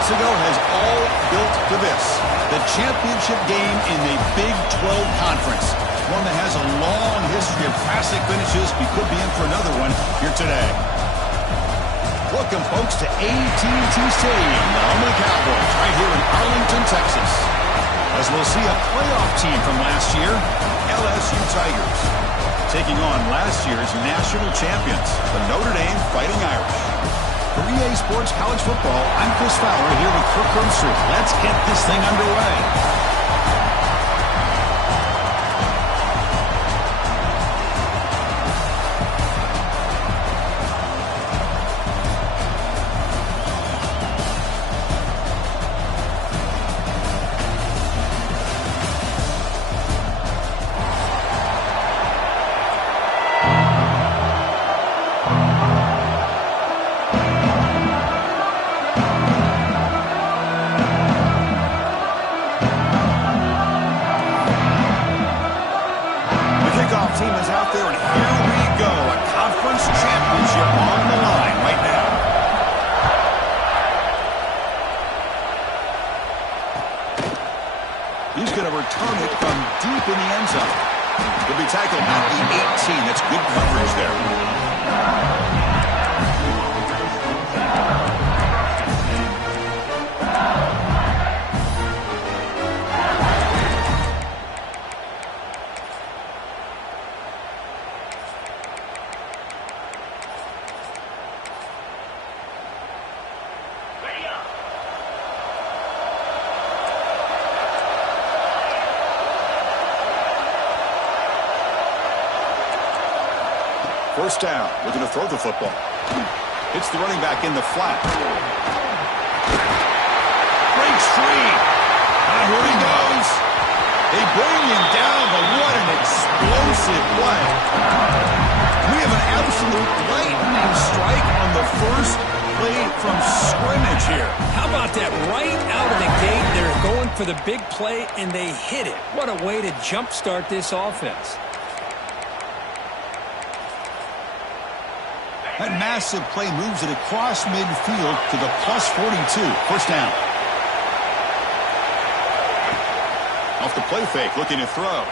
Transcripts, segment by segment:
months ago has all built to this. The championship game in the Big 12 Conference. One that has a long history of classic finishes. We could be in for another one here today. Welcome, folks, to AT&T Stadium, the home of the Cowboys, right here in Arlington, Texas. As we'll see a playoff team from last year, LSU Tigers, taking on last year's national champions, the Notre Dame Fighting Irish. For EA Sports College Football, I'm Chris Fowler here with Kirk Herbstreit. Let's get this thing underway. Team is out there, and here we go. A conference championship on the line right now. He's going to return it from deep in the end zone. He'll be tackled at the 18. That's good coverage there. First down, looking to throw the football. Hits the running back in the flat. Breaks free. Here he goes. They bring him down, but what an explosive play. We have an absolute lightning strike on the first play from scrimmage here. How about that? Right out of the gate, they're going for the big play, and they hit it. What a way to jumpstart this offense. That massive play moves it across midfield to the plus 42. First down. Off the play fake, looking to throw.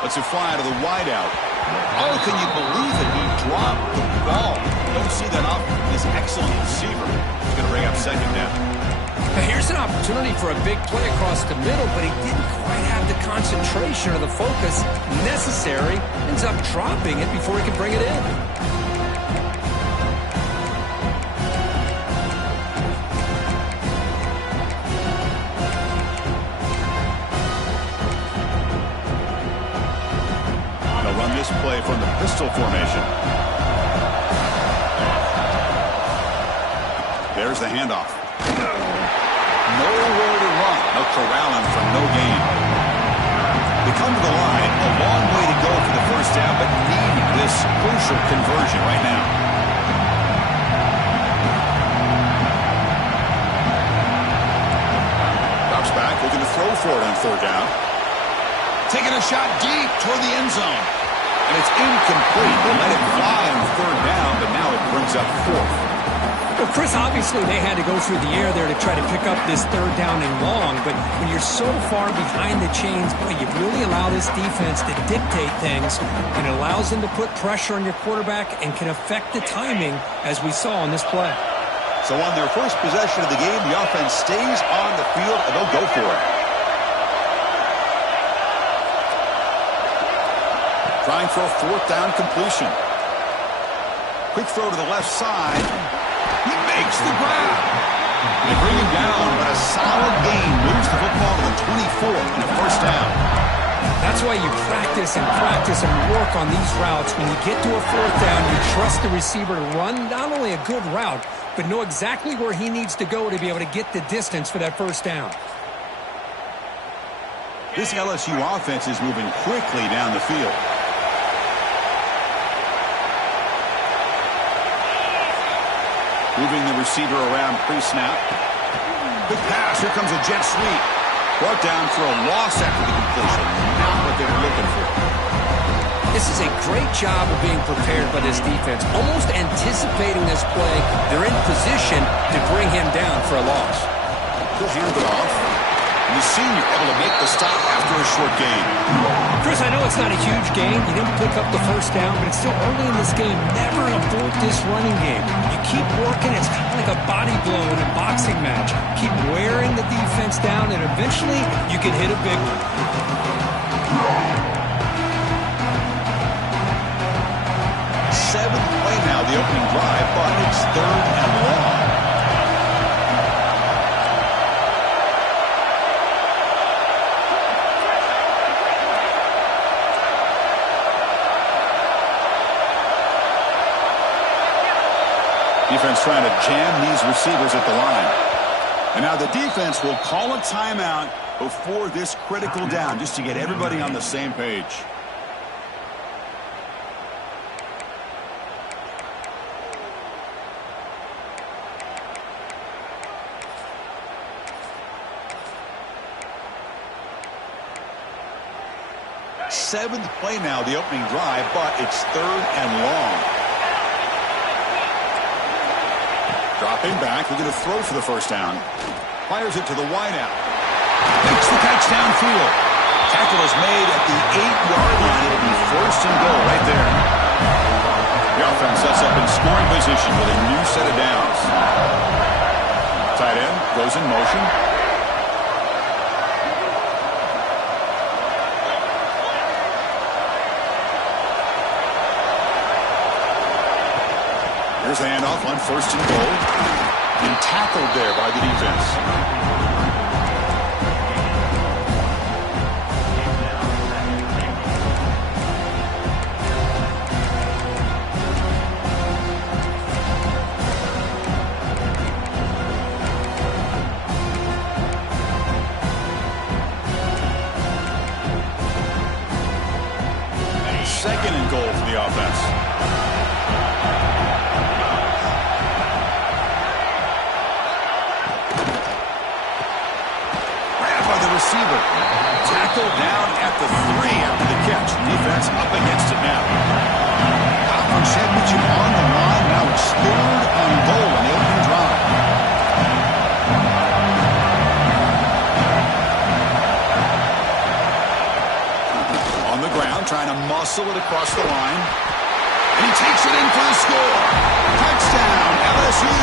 Lets it fly to the wideout. Oh, can you believe it? He dropped the ball. Don't see that off this excellent receiver. He's going to bring up second down. Now here's an opportunity for a big play across the middle, but he didn't quite have the concentration or the focus necessary. Ends up dropping it before he can bring it in. They'll run this play from the pistol formation. There's the handoff. Nowhere to run. They'll corral him for no gain. They come to the line. A long way to go for the first down, but need this crucial conversion right now. Drops back, looking to throw for it on third down. Taking a shot deep toward the end zone. And it's incomplete. They let it fly on third down, but now it brings up fourth. Well, Chris, obviously they had to go through the air there to try to pick up this third down and long, but when you're so far behind the chains, boy, you really allow this defense to dictate things, and it allows them to put pressure on your quarterback and can affect the timing, as we saw on this play. So on their first possession of the game, the offense stays on the field, and they'll go for it. Trying for a fourth down completion. Quick throw to the left side. He makes the grab. They bring him down, but a solid gain moves the football to the 24 and a first down. That's why you practice and work on these routes. When you get to a fourth down, you trust the receiver to run not only a good route, but know exactly where he needs to go to be able to get the distance for that first down. This LSU offense is moving quickly down the field. Moving the receiver around pre-snap. Good pass. Here comes a jet sweep. Brought down for a loss after the completion. Not what they were looking for. This is a great job of being prepared by this defense, almost anticipating this play. They're in position to bring him down for a loss. He'll hand it off. And the senior able to make the stop after a short gain. Chris, I know it's not a huge gain. You didn't pick up the first down, but it's still early in this game. Never abort this running game. You keep working. It's kind of like a body blow in a boxing match. Keep wearing the defense down, and eventually you can hit a big one. Seventh play now, the opening drive, but it's 3rd and long. Defense trying to jam these receivers at the line. And now the defense will call a timeout before this critical down, just to get everybody on the same page. Seventh play now, the opening drive, but it's 3rd and long. Dropping back, we're going to throw for the first down. Fires it to the wideout. Makes the catch downfield. Tackle is made at the 8-yard line. It'll be 1st and goal right there. The offense sets up in scoring position with a new set of downs. Tight end goes in motion. Here's the handoff on 1st and goal. And tackled there by the defense. And 2nd and goal for the offense. Receiver. Tackle down at the 3 after the catch. Defense up against it now. Conference championship on the line. Now it's 3rd and goal on the opening drive. On the ground, trying to muscle it across the line. And he takes it in for the score. Touchdown, LSU.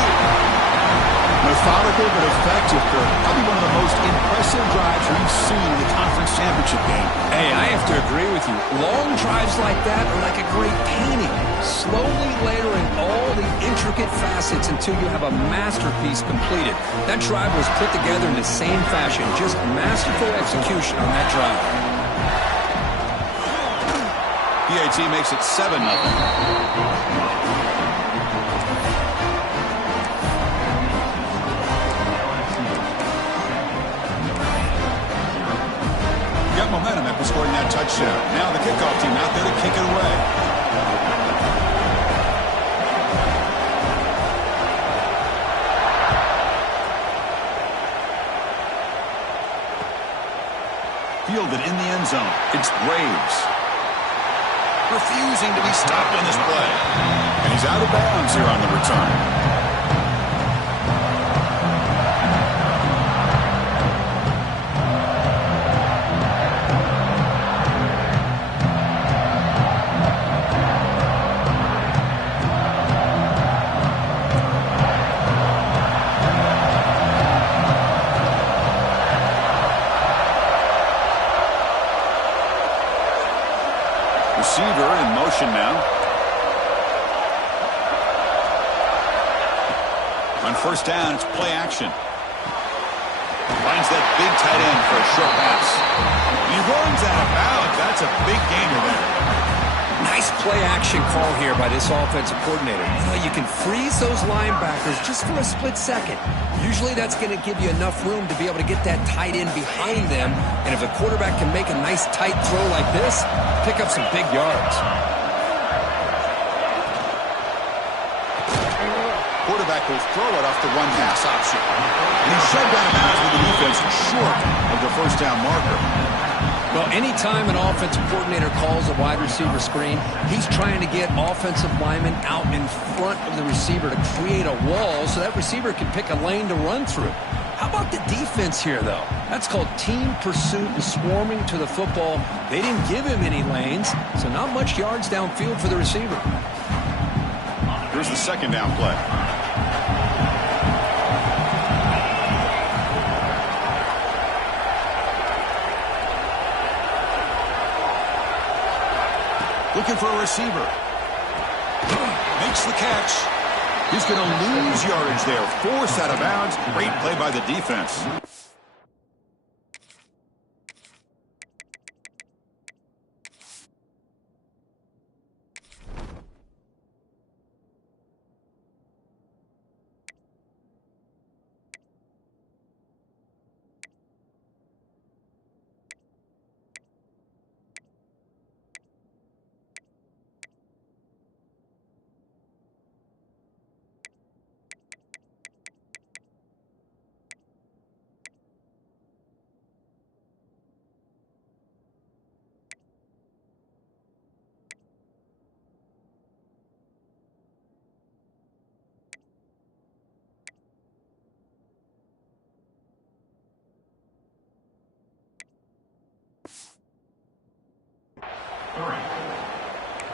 Methodical but effective, Kirk. Probably one of the most impressive drives we've seen in the conference championship game. Hey, I have to agree with you. Long drives like that are like a great painting. Slowly layering all the intricate facets until you have a masterpiece completed. That drive was put together in the same fashion. Just masterful execution on that drive. PAT makes it 7-0. Momentum after scoring that touchdown. Now the kickoff team out there to kick it away. Fielded in the end zone. It's Graves. Refusing to be stopped on this play. And he's out of bounds here on the return. Receiver in motion now. On 1st down, it's play action. Finds that big tight end for a short pass. And he runs out of bounds. That's a big gainer there. Nice play action call here by this offensive coordinator. You know, you can freeze those linebackers just for a split second. Usually that's going to give you enough room to be able to get that tight end behind them. And if the quarterback can make a nice tight throw like this, pick up some big yards. Quarterback will throw it off the run-pass option. And he's shoved out of bounds with the defense short of the 1st down marker. Well, anytime an offensive coordinator calls a wide receiver screen, he's trying to get offensive linemen out in front of the receiver to create a wall so that receiver can pick a lane to run through. How about the defense here, though? That's called team pursuit and swarming to the football. They didn't give him any lanes, so not much yards downfield for the receiver. Here's the second down play. Looking for a receiver. Makes the catch. He's going to lose yardage there. Forced out of bounds. Great play by the defense.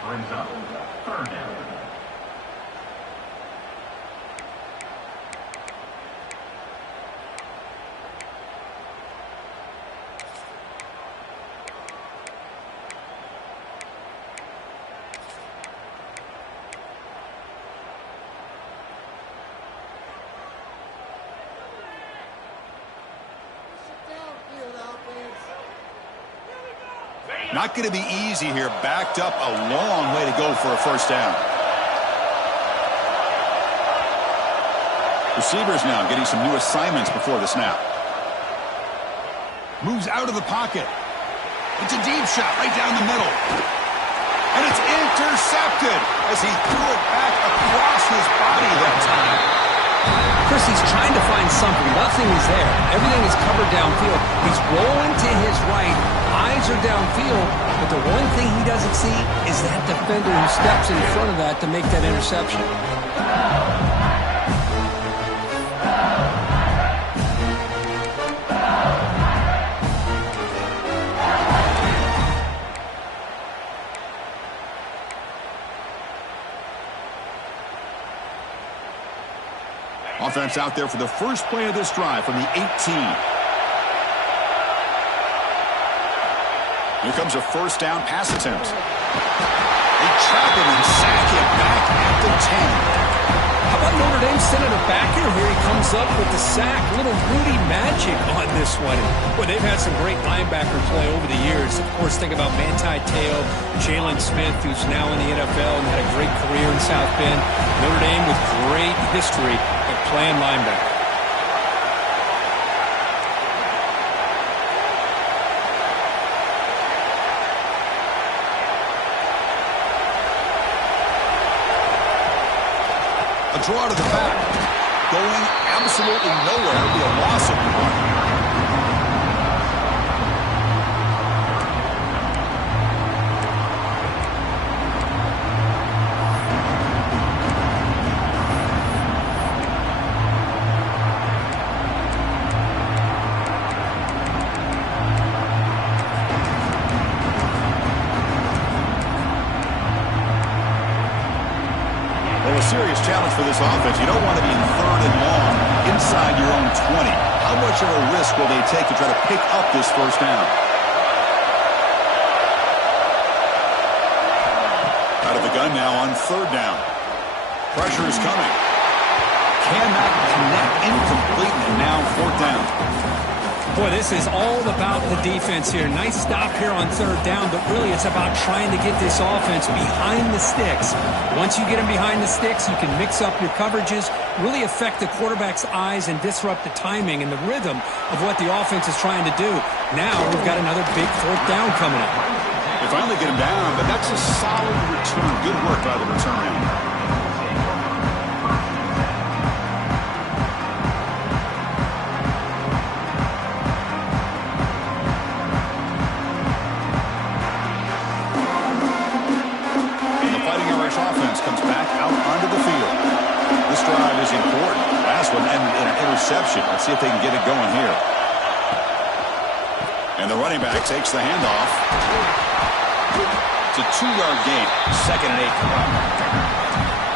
Brings up third down. Not going to be easy here. Backed up a long way to go for a first down. Receivers now getting some new assignments before the snap. Moves out of the pocket. It's a deep shot right down the middle. And it's intercepted as he threw it back across his body that time. Chris, he's trying to find something. Nothing is there. Everything is covered downfield. He's rolling to his right. Eyes are downfield. But the one thing he doesn't see is that defender who steps in front of that to make that interception. Offense out there for the first play of this drive from the 18. Here comes a first down pass attempt. They trap him and sack him back at the 10. How about Notre Dame sending a backer? Here he comes up with the sack. Little Rudy magic on this one. Boy, they've had some great linebacker play over the years. Of course, think about Manti Te'o, Jalen Smith, who's now in the NFL and had a great career in South Bend. Notre Dame with great history of playing linebacker. A draw to the back. Going absolutely nowhere. It'll be a loss of one. Serious challenge for this offense. You don't want to be in third and long inside your own 20. How much of a risk will they take to try to pick up this first down? Out of the gun now on third down. Pressure is coming. Cannot connect, incomplete, and now fourth down. Boy, this is all about the defense here. Nice stop here on third down, but really it's about trying to get this offense behind the sticks. Once you get them behind the sticks, you can mix up your coverages, really affect the quarterback's eyes and disrupt the timing and the rhythm of what the offense is trying to do. Now we've got another big fourth down coming up. They finally get him down, but that's a solid return. Good work by the return man. reception. Let's see if they can get it going here. And the running back takes the handoff. It's a 2-yard gain. 2nd and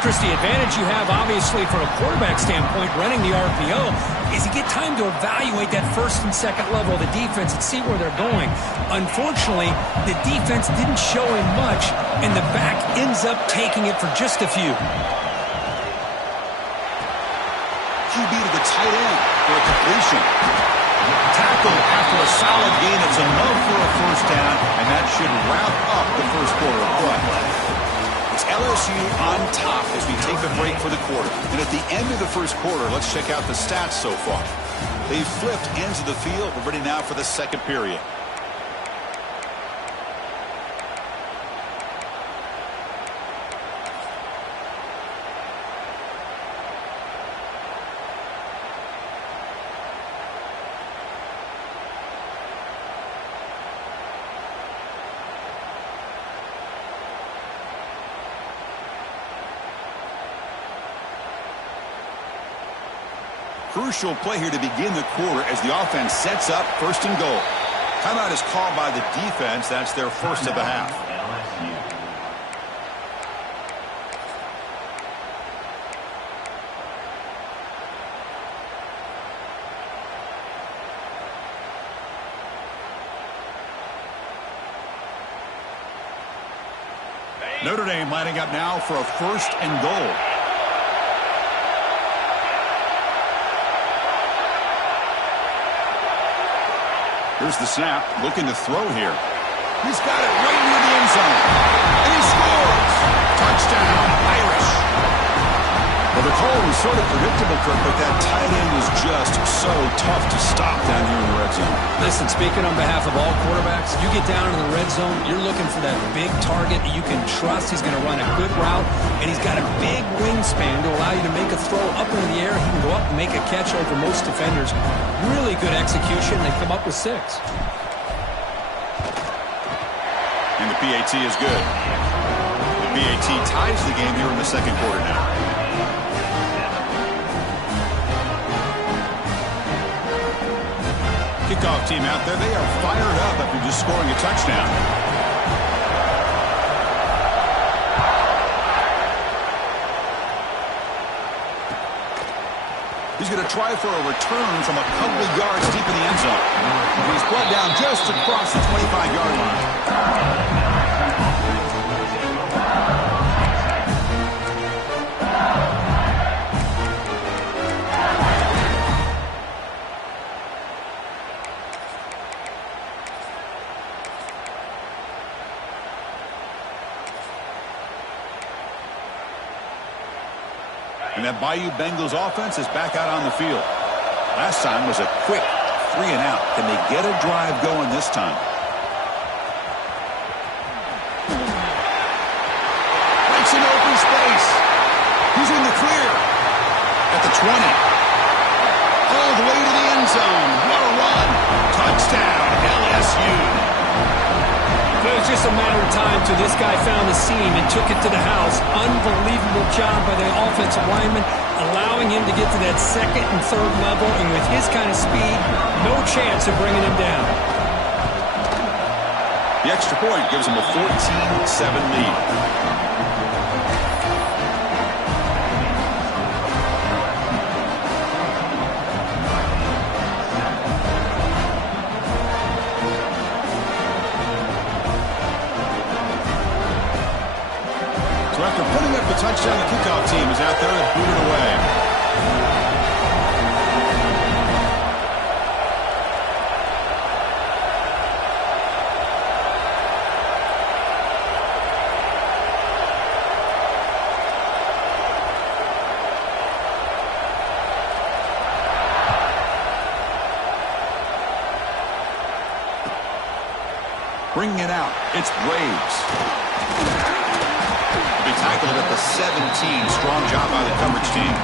8. Chris, the advantage you have, obviously, from a quarterback standpoint, running the RPO, is you get time to evaluate that first and second level of the defense and see where they're going. Unfortunately, the defense didn't show him much, and the back ends up taking it for just a few. QB to the tight end for a completion. Tackle after a solid gain. It's enough for a first down, and that should wrap up the first quarter of play. It's LSU on top as we take a break for the quarter. And at the end of the first quarter, let's check out the stats so far. They've flipped ends of the field. We're ready now for the second period. Crucial play here to begin the quarter as the offense sets up 1st and goal. Timeout is called by the defense. That's their first of the half. Notre Dame lining up now for a 1st and goal. Here's the snap, looking to throw here. He's got it right near the end zone. And he scores! Touchdown, Irish. Well, the call was sort of predictable, Kirk, but that tight end was just so tough to stop down here in the red zone. Listen, speaking on behalf of all quarterbacks, you get down in the red zone, you're looking for that big target that you can trust. He's going to run a good route, and he's got a big wingspan to allow you to make a throw up into the air. He can go up and make a catch over most defenders. Really good execution. They come up with 6. And the PAT is good. The PAT ties the game here in the second quarter now. Kickoff team out there. They are fired up after just scoring a touchdown. He's going to try for a return from a couple of yards deep in the end zone. He's brought down just across the 25-yard line. And that Bayou Bengals offense is back out on the field. Last time was a quick 3 and out. Can they get a drive going this time? Breaks in open space. He's in the clear. At the 20. All the way to the end zone. What a run. Touchdown, LSU. It was just a matter of time till this guy found the seam and took it to the house. Unbelievable job by the offensive lineman, allowing him to get to that 2nd and 3rd level, and with his kind of speed, no chance of bringing him down. The extra point gives him a 14-7 lead. After putting up the touchdown, the kickoff team is out there to boot it away. Bringing it out, it's Braves. Tackled at the 17. Strong job by the coverage team.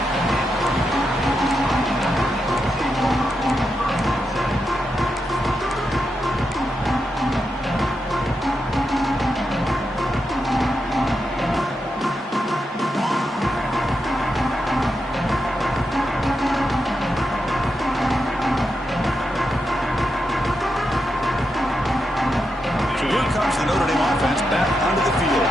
Notre Dame offense back onto the field.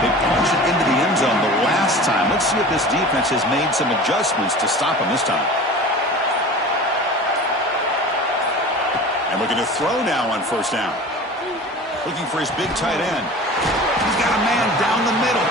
They punch it into the end zone the last time. Let's see if this defense has made some adjustments to stop them this time. And looking to throw now on first down. Looking for his big tight end. He's got a man down the middle.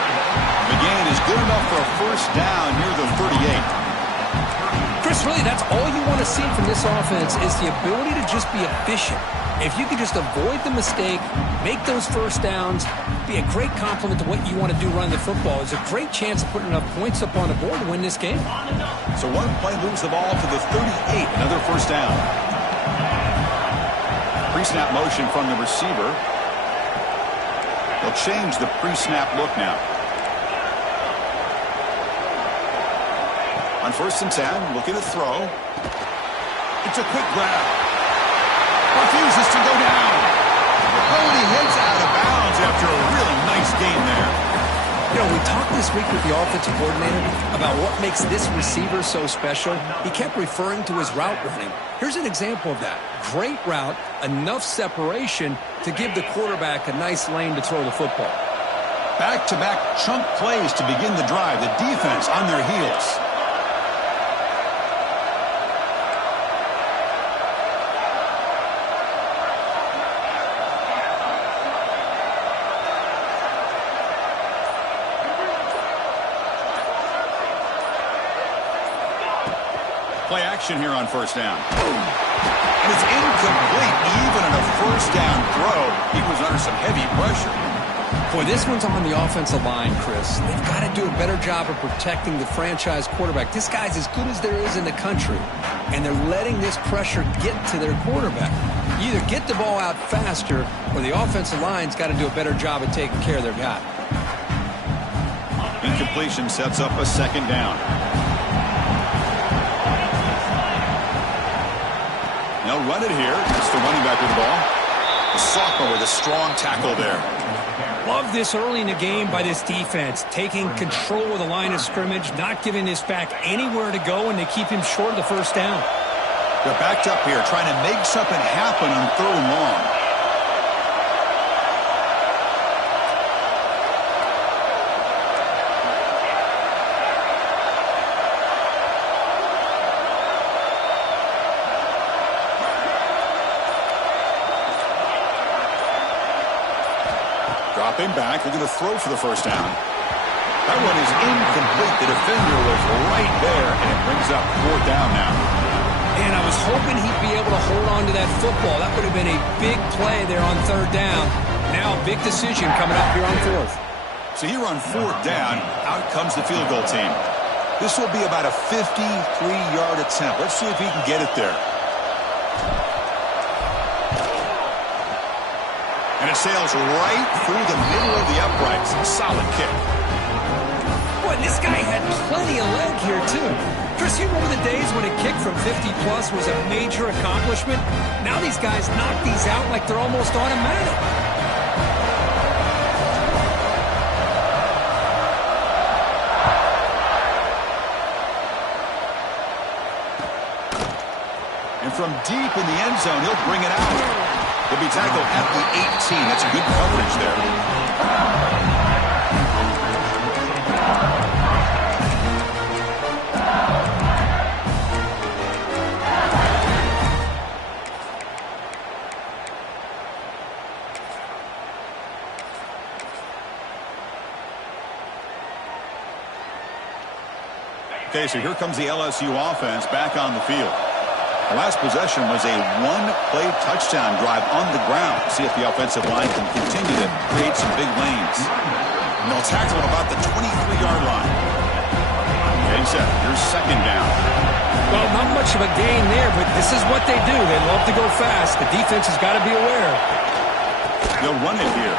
The gain is good enough for a first down near the 38. Chris, really, that's all you want to see from this offense is the ability to just be efficient. If you can just avoid the mistake, make those first downs, be a great compliment to what you want to do running the football. It's a great chance of putting enough points up on the board to win this game. So one play moves the ball to the 38, another first down. Pre-snap motion from the receiver. They'll change the pre-snap look now. On 1st and 10, looking to throw. It's a quick grab. Refuses to go down. Oh, and he heads out of bounds after a really nice game there. You know, we talked this week with the offensive coordinator about what makes this receiver so special. He kept referring to his route running. Here's an example of that. Great route, enough separation to give the quarterback a nice lane to throw the football. Back-to-back chunk plays to begin the drive. The defense on their heels. Play action here on first down. And it's incomplete. Even on a first down throw, he was under some heavy pressure. Boy, this one's on the offensive line, Chris. They've got to do a better job of protecting the franchise quarterback. This guy's as good as there is in the country, and they're letting this pressure get to their quarterback. You either get the ball out faster, or the offensive line's got to do a better job of taking care of their guy. Incompletion sets up a second down. They'll run it here. It's the running back with the ball. The sophomore with a strong tackle there. Love this early in the game by this defense, taking control of the line of scrimmage, not giving this back anywhere to go, and they keep him short of the first down. They're backed up here, trying to make something happen on 3rd and long. Dropping back, they're going to throw for the first down. That one is incomplete. The defender was right there, and it brings up 4th down now. And I was hoping he'd be able to hold on to that football. That would have been a big play there on 3rd down. Now a big decision coming up here on 4th. So here on 4th down, out comes the field goal team. This will be about a 53-yard attempt. Let's see if he can get it there. And it sails right through the middle of the uprights. Solid kick. Boy, this guy had plenty of leg here, too. Chris, you remember the days when a kick from 50-plus was a major accomplishment? Now these guys knock these out like they're almost automatic. And from deep in the end zone, he'll bring it out. He'll be tackled at the 18. That's good coverage there. Okay, so here comes the LSU offense back on the field. The last possession was a one-play touchdown drive on the ground. See if the offensive line can continue to create some big lanes. And they'll tackle him about the 23-yard line. Okay, set. Here's 2nd down. Well, not much of a gain there, but this is what they do. They love to go fast. The defense has got to be aware. They'll run it here.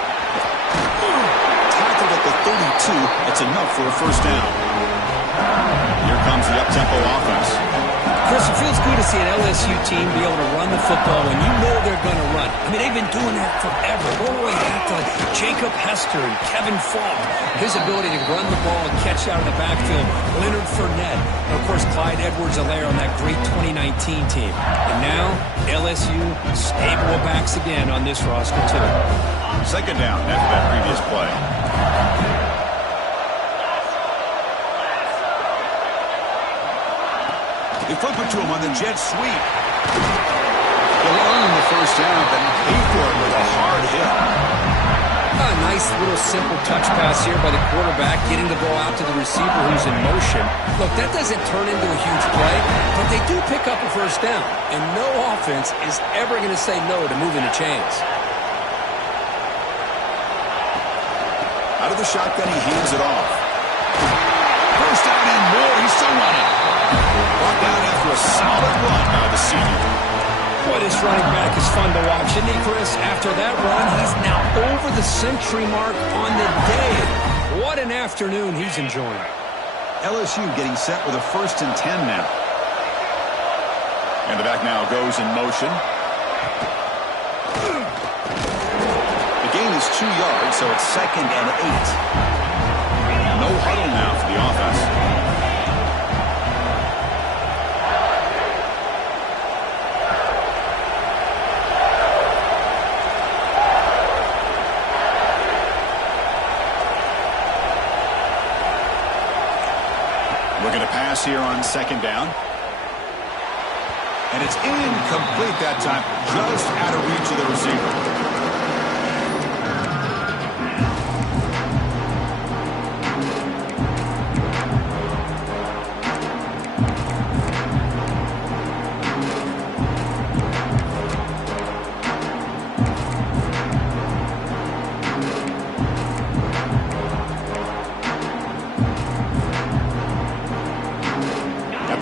Tackled at the 32. That's enough for a first down. Here comes the up-tempo offense. Chris, it feels good to see an LSU team be able to run the football when you know they're going to run. I mean, they've been doing that forever. All the way back to Jacob Hester and Kevin Falk. His ability to run the ball and catch out of the backfield. Leonard Fournette. And, of course, Clyde Edwards-Helaire on that great 2019 team. And now, LSU stable of backs again on this roster, too. Second down after that previous play. They flip it to him on the jet sweep. He'll earn the first down, but pay for it with a hard hit. A nice little simple touch pass here by the quarterback, getting the ball out to the receiver who's in motion. Look, that doesn't turn into a huge play, but they do pick up a first down, and no offense is ever going to say no to moving the chains. Out of the shotgun, he hands it off. First down and more. He's still running. Brought down after a solid run by the senior. Boy, this running back is fun to watch, isn't he, Chris? After that run, he's now over the century mark on the day. What an afternoon he's enjoying. LSU getting set with a 1st and 10 now. And the back now goes in motion. The gain is 2 yards, so it's 2nd and 8. No huddle now for the offense. Looking to pass here on 2nd down. And it's incomplete that time, just out of reach of the receiver.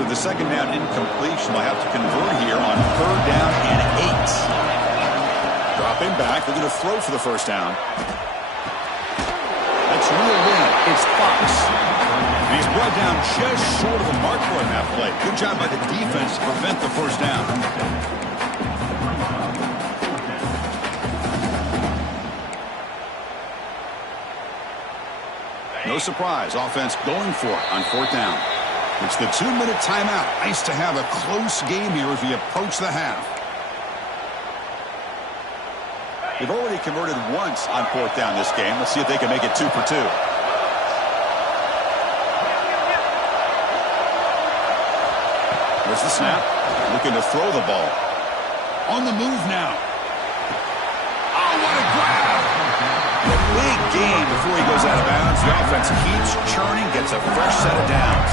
The 2nd down incompletion. They'll have to convert here on 3rd down and 8. Dropping back. They're going to throw for the 1st down. That's real win. It's Fox. And he's brought down just short of the marker on that play. Good job by the defense to prevent the 1st down. No surprise. Offense going for it on 4th down. It's the 2-minute timeout. Nice to have a close game here as we approach the half. They've already converted once on 4th down this game. Let's see if they can make it 2 for 2. There's the snap. Looking to throw the ball. On the move now. Oh, what a grab! A big gain before he goes out of bounds. The offense keeps churning, gets a fresh set of downs.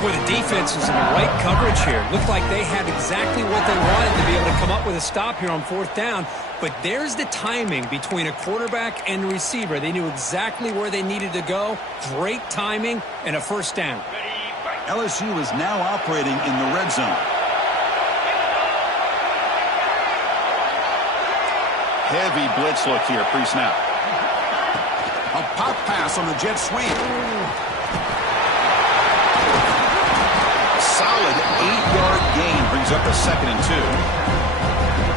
Boy, the defense was in the right coverage here. Looked like they had exactly what they wanted to be able to come up with a stop here on 4th down. But there's the timing between a quarterback and a receiver. They knew exactly where they needed to go. Great timing and a 1st down. LSU is now operating in the red zone. Heavy blitz look here, pre-snap. A pop pass on the jet sweep. Solid 8-yard gain brings up a 2nd and 2.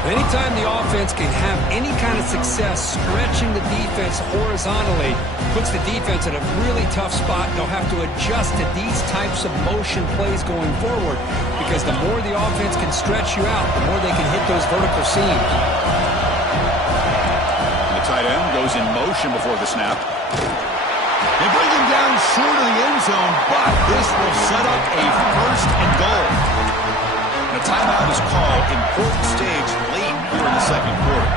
Anytime the offense can have any kind of success stretching the defense horizontally, puts the defense in a really tough spot. They'll have to adjust to these types of motion plays going forward, because the more the offense can stretch you out, the more they can hit those vertical seams. The tight end goes in motion before the snap. They bring him down short of the end zone, but this will set up a 1st and goal. The timeout is called. Important stage late here in the 2nd quarter.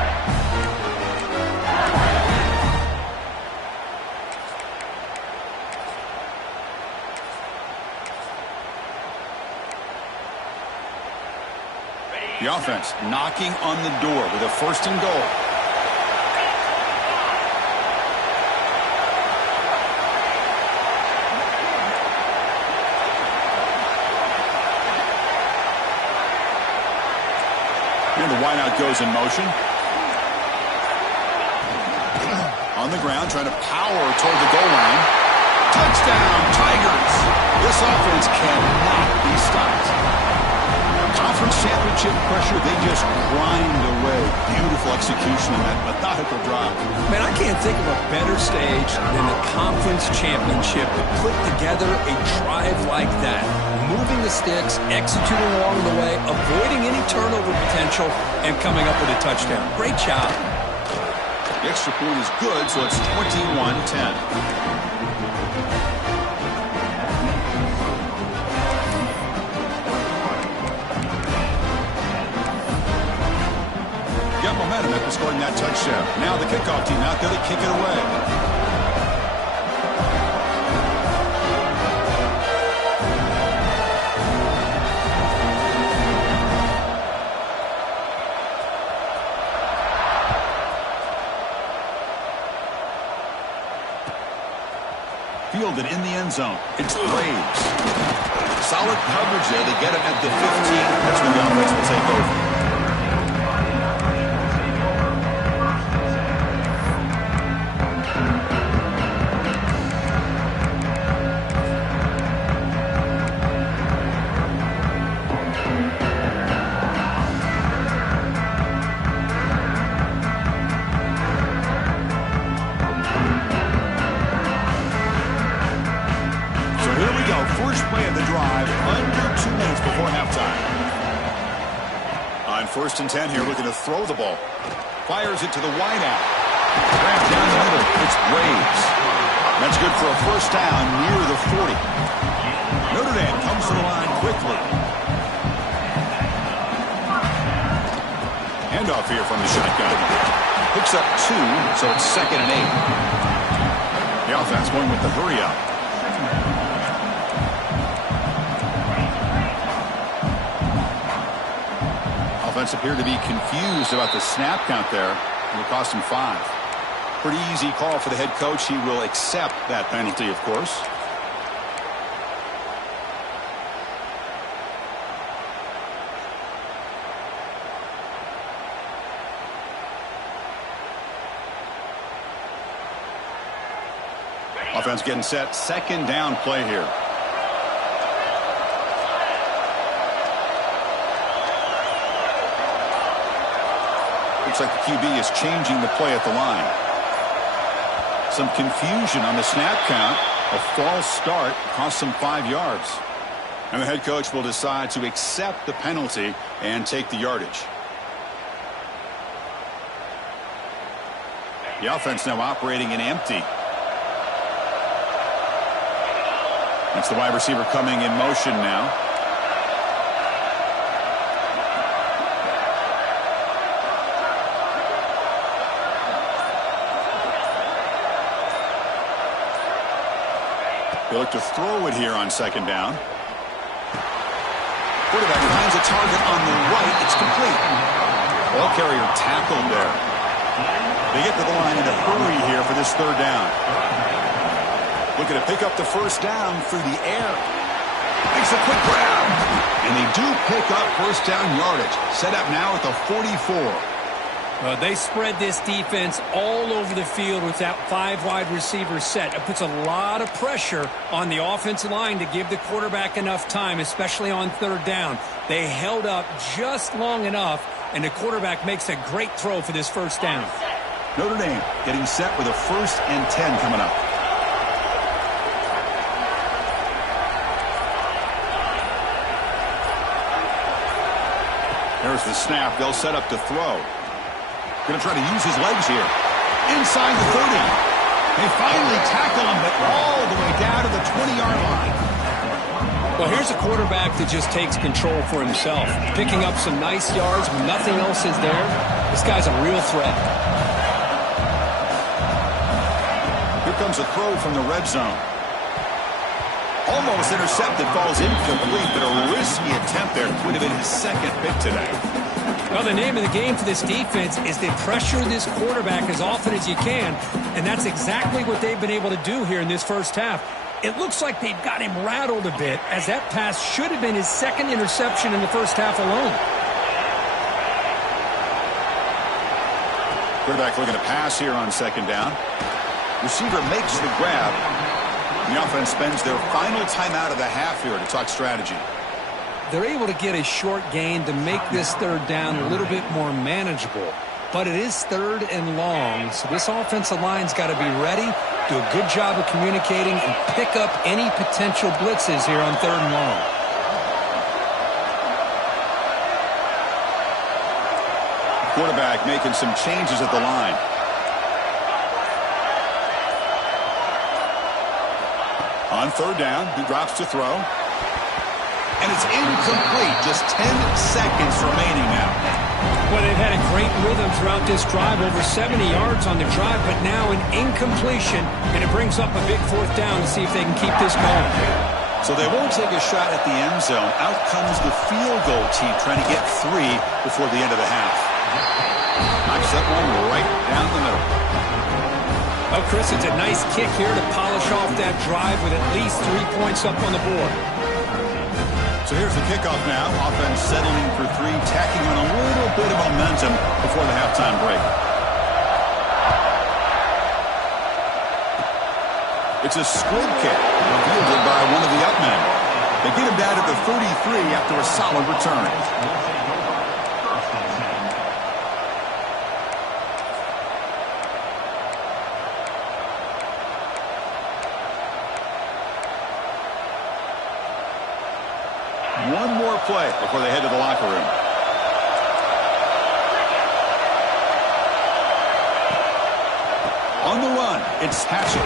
The offense knocking on the door with a 1st and goal. And the wideout goes in motion. On the ground, trying to power toward the goal line. Touchdown, Tigers! This offense cannot be stopped. Conference championship pressure, they just grind away. Beautiful execution on that methodical drop. Man, I can't think of a better stage than the conference championship to put together a drive like that. Moving the sticks, executing along the way, avoiding any turnover potential, and coming up with a touchdown. Great job. The extra point is good, so it's 21-10. Got momentum after scoring that touchdown. Now the kickoff team out there to kick it away. Fielded in the end zone. It's Braves. Solid coverage there. They get it at the 15. That's when the offense will take over. First and 10 here, looking to throw the ball. Fires it to the wideout. Grabbed down the middle. It's Braves. That's good for a first down near the 40. Notre Dame comes to the line quickly. Handoff here from the shotgun. Picks up 2, so it's 2nd and 8. The offense going with the hurry up. Offense appeared to be confused about the snap count there. It will cost him 5. Pretty easy call for the head coach. He will accept that penalty, of course. Offense getting set. 2nd down play here. Looks like the QB is changing the play at the line. Some confusion on the snap count. A false start cost them 5 yards. And the head coach will decide to accept the penalty and take the yardage. The offense now operating in empty. That's the wide receiver coming in motion now. They look to throw it here on 2nd down. Quarterback finds a target on the right. It's complete. Ball carrier tackled there. They get to the line in a hurry here for this 3rd down. Looking to pick up the first down through the air. Makes a quick grab. And they do pick up first down yardage. Set up now at the 44. They spread this defense all over the field with that 5 wide receiver set. It puts a lot of pressure on the offensive line to give the quarterback enough time, especially on 3rd down. They held up just long enough, and the quarterback makes a great throw for this first down. Notre Dame getting set with a 1st and 10 coming up. There's the snap. They'll set up to throw. Going to try to use his legs here. Inside the 30. They finally tackle him, but all the way down to the 20-yard line. Well, here's a quarterback that just takes control for himself. Picking up some nice yards when nothing else is there. This guy's a real threat. Here comes a throw from the red zone. Almost intercepted, falls incomplete, but a risky attempt there. Would have been his 2nd pick today. Well, the name of the game for this defense is to pressure this quarterback as often as you can, and that's exactly what they've been able to do here in this first half. It looks like they've got him rattled a bit, as that pass should have been his 2nd interception in the first half alone. Quarterback looking to pass here on 2nd down. Receiver makes the grab. The offense spends their final timeout of the half here to talk strategy. They're able to get a short gain to make this 3rd down a little bit more manageable. But it is 3rd and long, so this offensive line's got to be ready, do a good job of communicating, and pick up any potential blitzes here on 3rd and long. Quarterback making some changes at the line. On third down, he drops to throw. And it's incomplete. Just 10 seconds remaining now. Well, they've had a great rhythm throughout this drive, over 70 yards on the drive, but now an incompletion, and it brings up a big fourth down to see if they can keep this going. So they won't take a shot at the end zone. Out comes the field goal team trying to get 3 before the end of the half. Knocks that one right down the middle. Oh, Chris, it's a nice kick here to polish off that drive with at least 3 points up on the board. So here's the kickoff now. Offense settling for 3, tacking on a little bit of momentum before the halftime break. It's a squib kick, fielded by one of the up men. They get him down at the 33 after a solid return. One more play before they head to the locker room. On the run, it's Hatchett.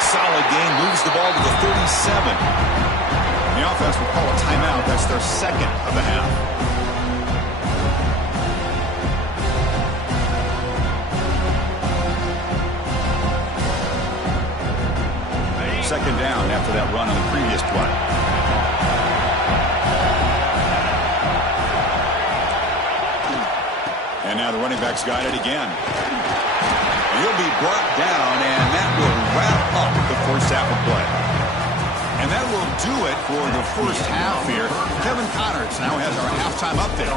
Solid game, moves the ball to the 37. And the offense will call a timeout. That's their second of the half. Second down after that run on the previous play. And now the running back's got it again. And he'll be brought down, and that will wrap up the first half of play. And that will do it for the first half here. Kevin Connors now has our halftime update.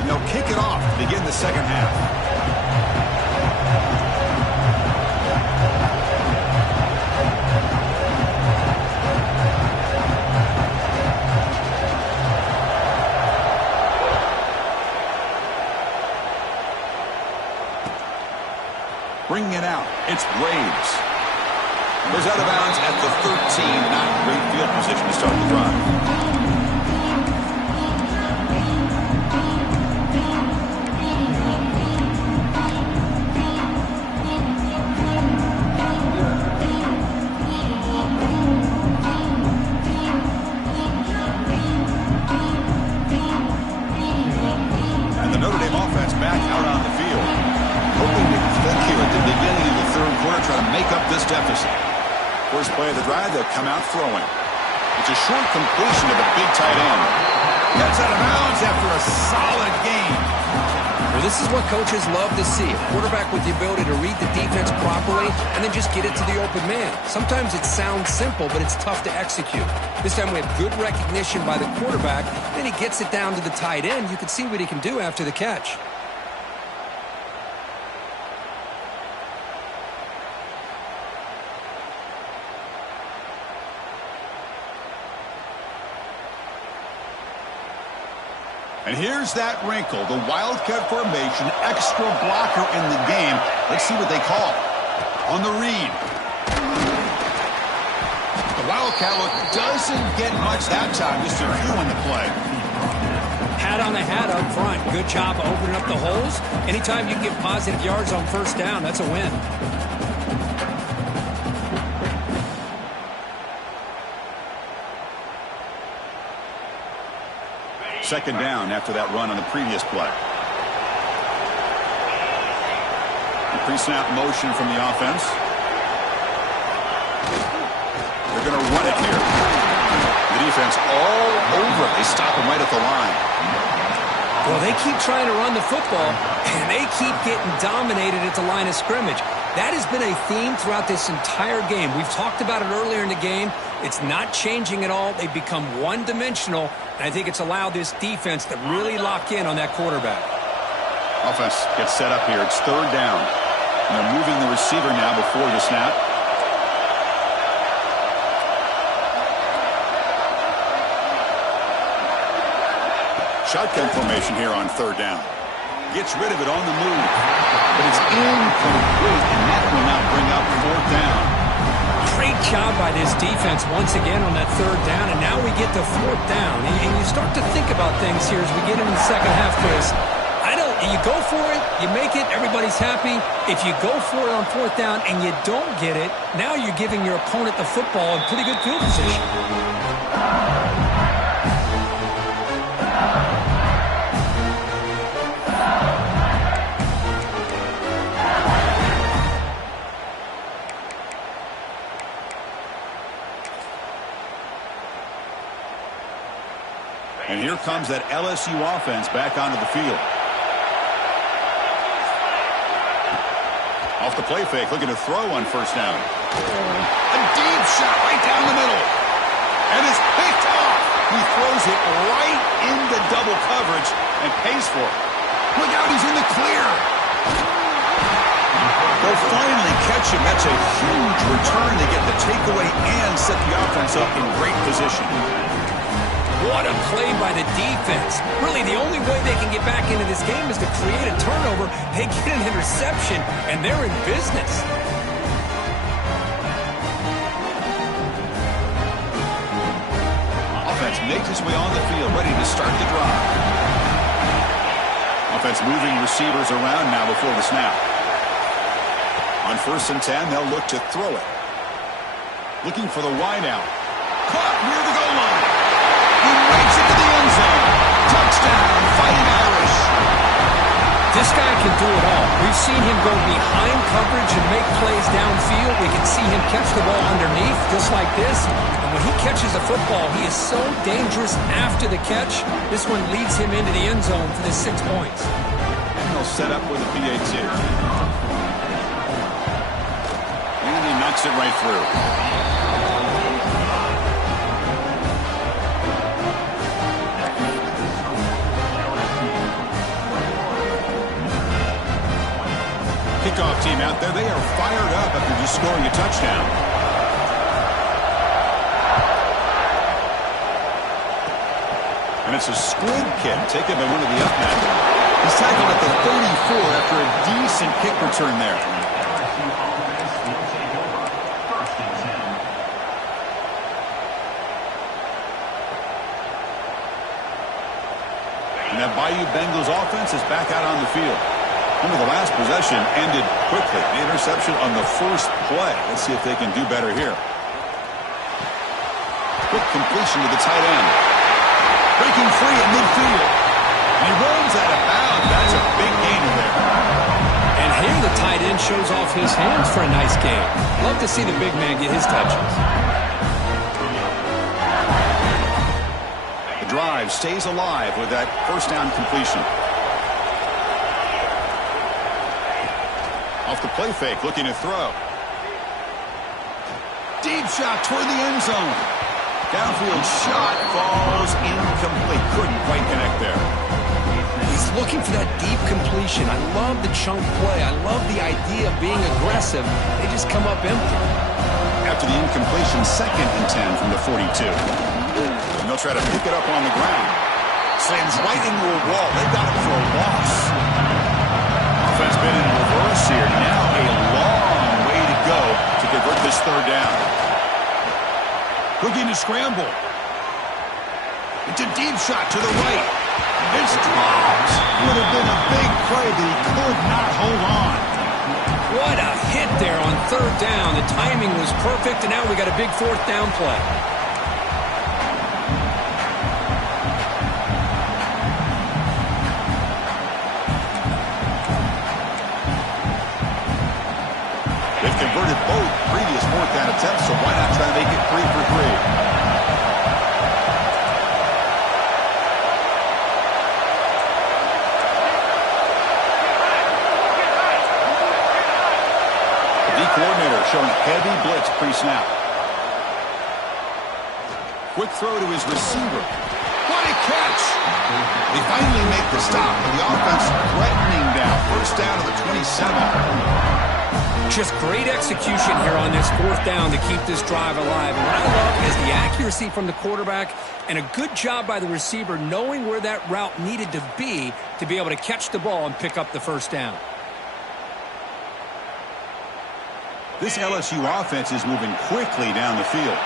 And they'll kick it off to begin the second half. Bringing it out, it's Graves. Goes out of bounds at the 13. Not great field position to start the drive. And the Notre Dame offense back out on the field. Hoping to click here at the beginning of the third quarter, try to make up this deficit. First play of the drive, they'll come out throwing. It's a short completion to the big tight end. Gets out of bounds after a solid game. Well, this is what coaches love to see. A quarterback with the ability to read the defense properly and then just get it to the open man. Sometimes it sounds simple, but it's tough to execute. This time we have good recognition by the quarterback. Then he gets it down to the tight end. You can see what he can do after the catch. And here's that wrinkle, the Wildcat formation, extra blocker in the game. Let's see what they call. On the read. The Wildcat look doesn't get much that time, just a few on the play. Hat on the hat up front. Good job opening up the holes. Anytime you can get positive yards on first down, that's a win. Second down after that run on the previous play. The pre-snap motion from the offense. They're going to run it here. The defense all over it. They stop him right at the line. Well, they keep trying to run the football, and they keep getting dominated at the line of scrimmage. That has been a theme throughout this entire game. We've talked about it earlier in the game. It's not changing at all. They've become one-dimensional, and I think it's allowed this defense to really lock in on that quarterback. Offense gets set up here. It's third down. And they're moving the receiver now before the snap. Shotgun formation here on third down. Gets rid of it on the move. But it's incomplete, and that will now bring up fourth down. Great job by this defense once again on that third down, and now we get to fourth down. And you start to think about things here as we get into the second half, Chris. You go for it, you make it, everybody's happy. If you go for it on fourth down and you don't get it, now you're giving your opponent the football in pretty good field position. And here comes that LSU offense back onto the field. Off the play fake, looking to throw on first down. A deep shot right down the middle. And it's picked off. He throws it right into double coverage and pays for it. Look out, he's in the clear. They'll finally catch him. That's a huge return to get the takeaway and set the offense up in great position. What a play by the defense. Really, the only way they can get back into this game is to create a turnover. They get an interception, and they're in business. Offense makes its way on the field, ready to start the drive. Offense moving receivers around now before the snap. On 1st and 10, they'll look to throw it. Looking for the wide out. Caught near the goal line. He makes it to the end zone. Touchdown, Fighting Irish. This guy can do it all. We've seen him go behind coverage and make plays downfield. We can see him catch the ball underneath, just like this. And when he catches a football, he is so dangerous after the catch. This one leads him into the end zone for the 6 points. And he'll set up with a PAT. And he knocks it right through. Kickoff team out there, they are fired up after just scoring a touchdown. And it's a squib kick taken by one of the up men. He's tackled at the 34 after a decent kick return there. And that Bayou Bengals offense is back out on the field. Remember, the last possession ended quickly. The interception on the first play. Let's see if they can do better here. Quick completion to the tight end. Breaking free at midfield. And he rolls out of bounds. That's a big gain there. And here the tight end shows off his hands for a nice game. Love to see the big man get his touches. The drive stays alive with that first down completion. Off the play fake, looking to throw. Deep shot toward the end zone. Downfield shot falls incomplete. Couldn't quite connect there. He's looking for that deep completion. I love the chunk play. I love the idea of being aggressive. They just come up empty. After the incompletion, 2nd and 10 from the 42. And they'll try to pick it up on the ground. Slams right into a wall. They got it for a loss. Offense been in reverse here. Now a long way to go to convert this third down. Looking to scramble. It's a deep shot to the right. It's dropped. Would have been a big play, but he could not hold on. What a hit there on third down. The timing was perfect, and now we got a big fourth down play. They've converted both previous fourth down attempts, so why not try to make it 3 for 3? Coordinator showing heavy blitz pre-snap. Quick throw to his receiver. What a catch! They finally make the stop, and the offense threatening down. First down to the 27. Just great execution here on this fourth down to keep this drive alive. And what I love is the accuracy from the quarterback and a good job by the receiver knowing where that route needed to be able to catch the ball and pick up the first down. This LSU offense is moving quickly down the field.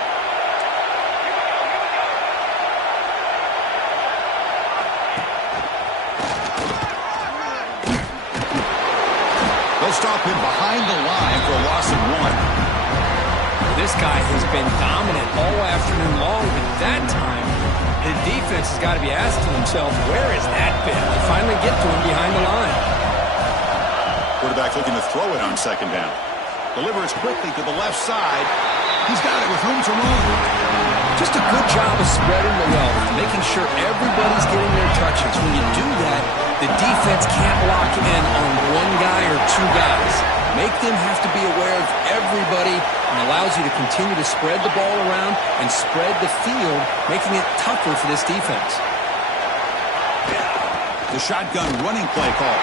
They'll stop him behind the line for a loss of 1. This guy has been dominant all afternoon long, but that time, the defense has got to be asking themselves, where has that been? They finally get to him behind the line. Quarterback looking to throw it on second down. Delivers quickly to the left side. He's got it with room to run. Just a good job of spreading the wealth, making sure everybody's getting their touches. When you do that, the defense can't lock in on one guy or two guys. Make them have to be aware of everybody, and allows you to continue to spread the ball around and spread the field, making it tougher for this defense. The shotgun running play call.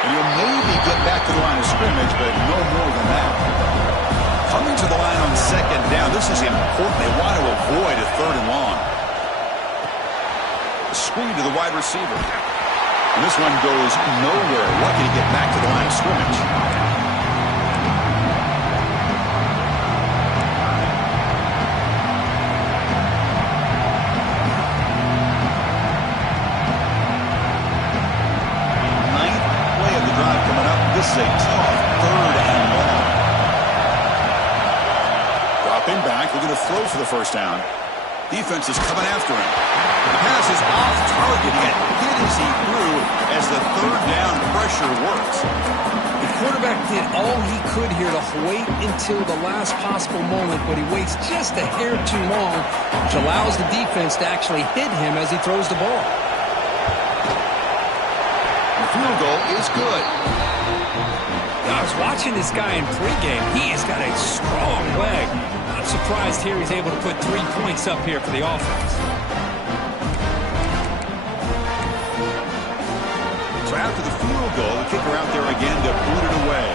And he'll maybe get back to the line of scrimmage, but no more than that. Coming to the line on second down, this is important. They want to avoid a third and long. Screen to the wide receiver. And this one goes nowhere. Lucky to get back to the line of scrimmage. This is a tough third and long. Dropping back, looking to throw for the first down. Defense is coming after him. The pass is off target. He got hit as he threw as the third down pressure works. The quarterback did all he could here to wait until the last possible moment, but he waits just a hair too long, which allows the defense to actually hit him as he throws the ball. The field goal is good. I was watching this guy in pregame. He has got a strong leg. I'm surprised here he's able to put 3 points up here for the offense. So after the field goal, the kicker out there again to boot it away.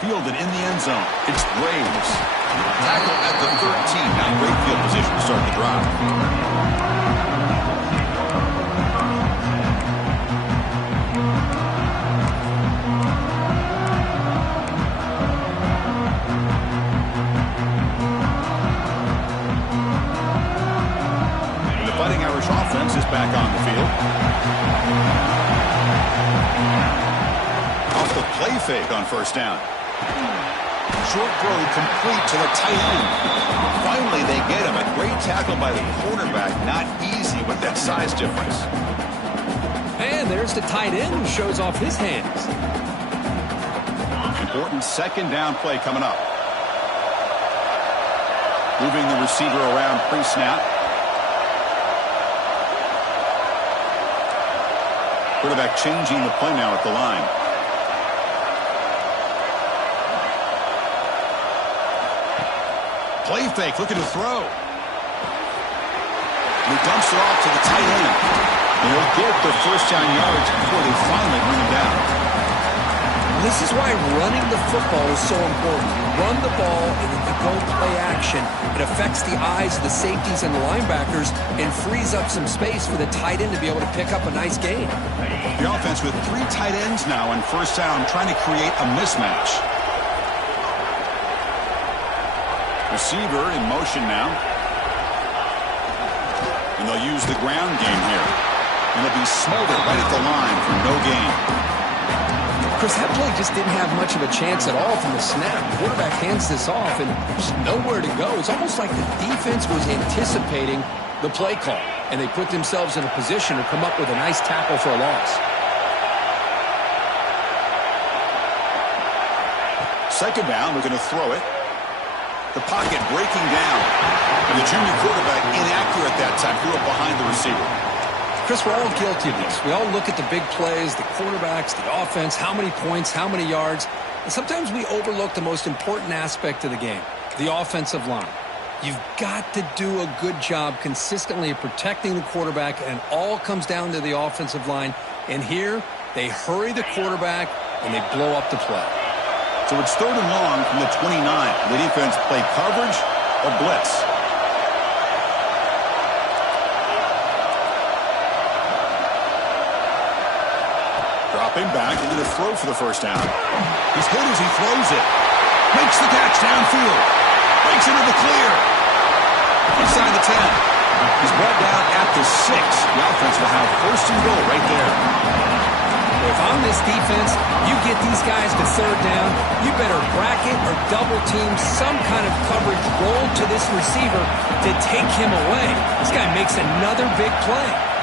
Fielded in the end zone. It's Graves. Tackle at the 13. Not great field position to start the drive. And the Fighting Irish offense is back on the field. Off the play fake on first down. Short throw complete to the tight end. Finally, they get him. A great tackle by the quarterback. Not easy with that size difference. And there's the tight end who shows off his hands. Important second down play coming up. Moving the receiver around pre-snap. Quarterback changing the play now at the line. Play fake, looking to throw. And he dumps it off to the tight end. And he'll get the first down yards before they finally bring him down. This is why running the football is so important. You run the ball and then you go play action. It affects the eyes of the safeties and the linebackers and frees up some space for the tight end to be able to pick up a nice gain. The offense with 3 tight ends now on first down, trying to create a mismatch. Receiver in motion now. And they'll use the ground game here. And they'll be smothered right at the line for no gain. Chris, that play just didn't have much of a chance at all from the snap. The quarterback hands this off and there's nowhere to go. It's almost like the defense was anticipating the play call. And they put themselves in a position to come up with a nice tackle for a loss. Second down, we're going to throw it. The pocket breaking down. And the junior quarterback inaccurate that time. Threw it behind the receiver. Chris, we're all guilty of this. We all look at the big plays, the quarterbacks, the offense, how many points, how many yards. And sometimes we overlook the most important aspect of the game, the offensive line. You've got to do a good job consistently of protecting the quarterback, and it all comes down to the offensive line. And here, they hurry the quarterback, and they blow up the play. So it's third and long from the 29. The defense play coverage or blitz. Dropping back into the throw for the first down. He's good as he throws it. Makes the catch downfield. Breaks into the clear. Inside the 10. He's brought down at the 6. The offense will have first and goal right there. If I'm this defense, you get these guys to third down, you better bracket or double team some kind of coverage roll to this receiver to take him away. This guy makes another big play.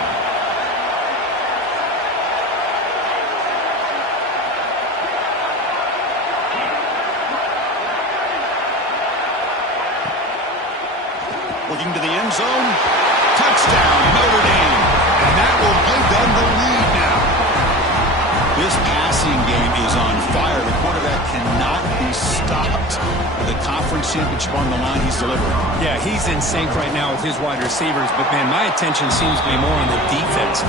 Looking to the end zone. Touchdown, Notre Dame. And that will give them the lead now. This passing game is on fire. The quarterback cannot be stopped. With a conference championship on the line, he's delivering. Yeah, he's in sync right now with his wide receivers. But, man, my attention seems to be more on the defense.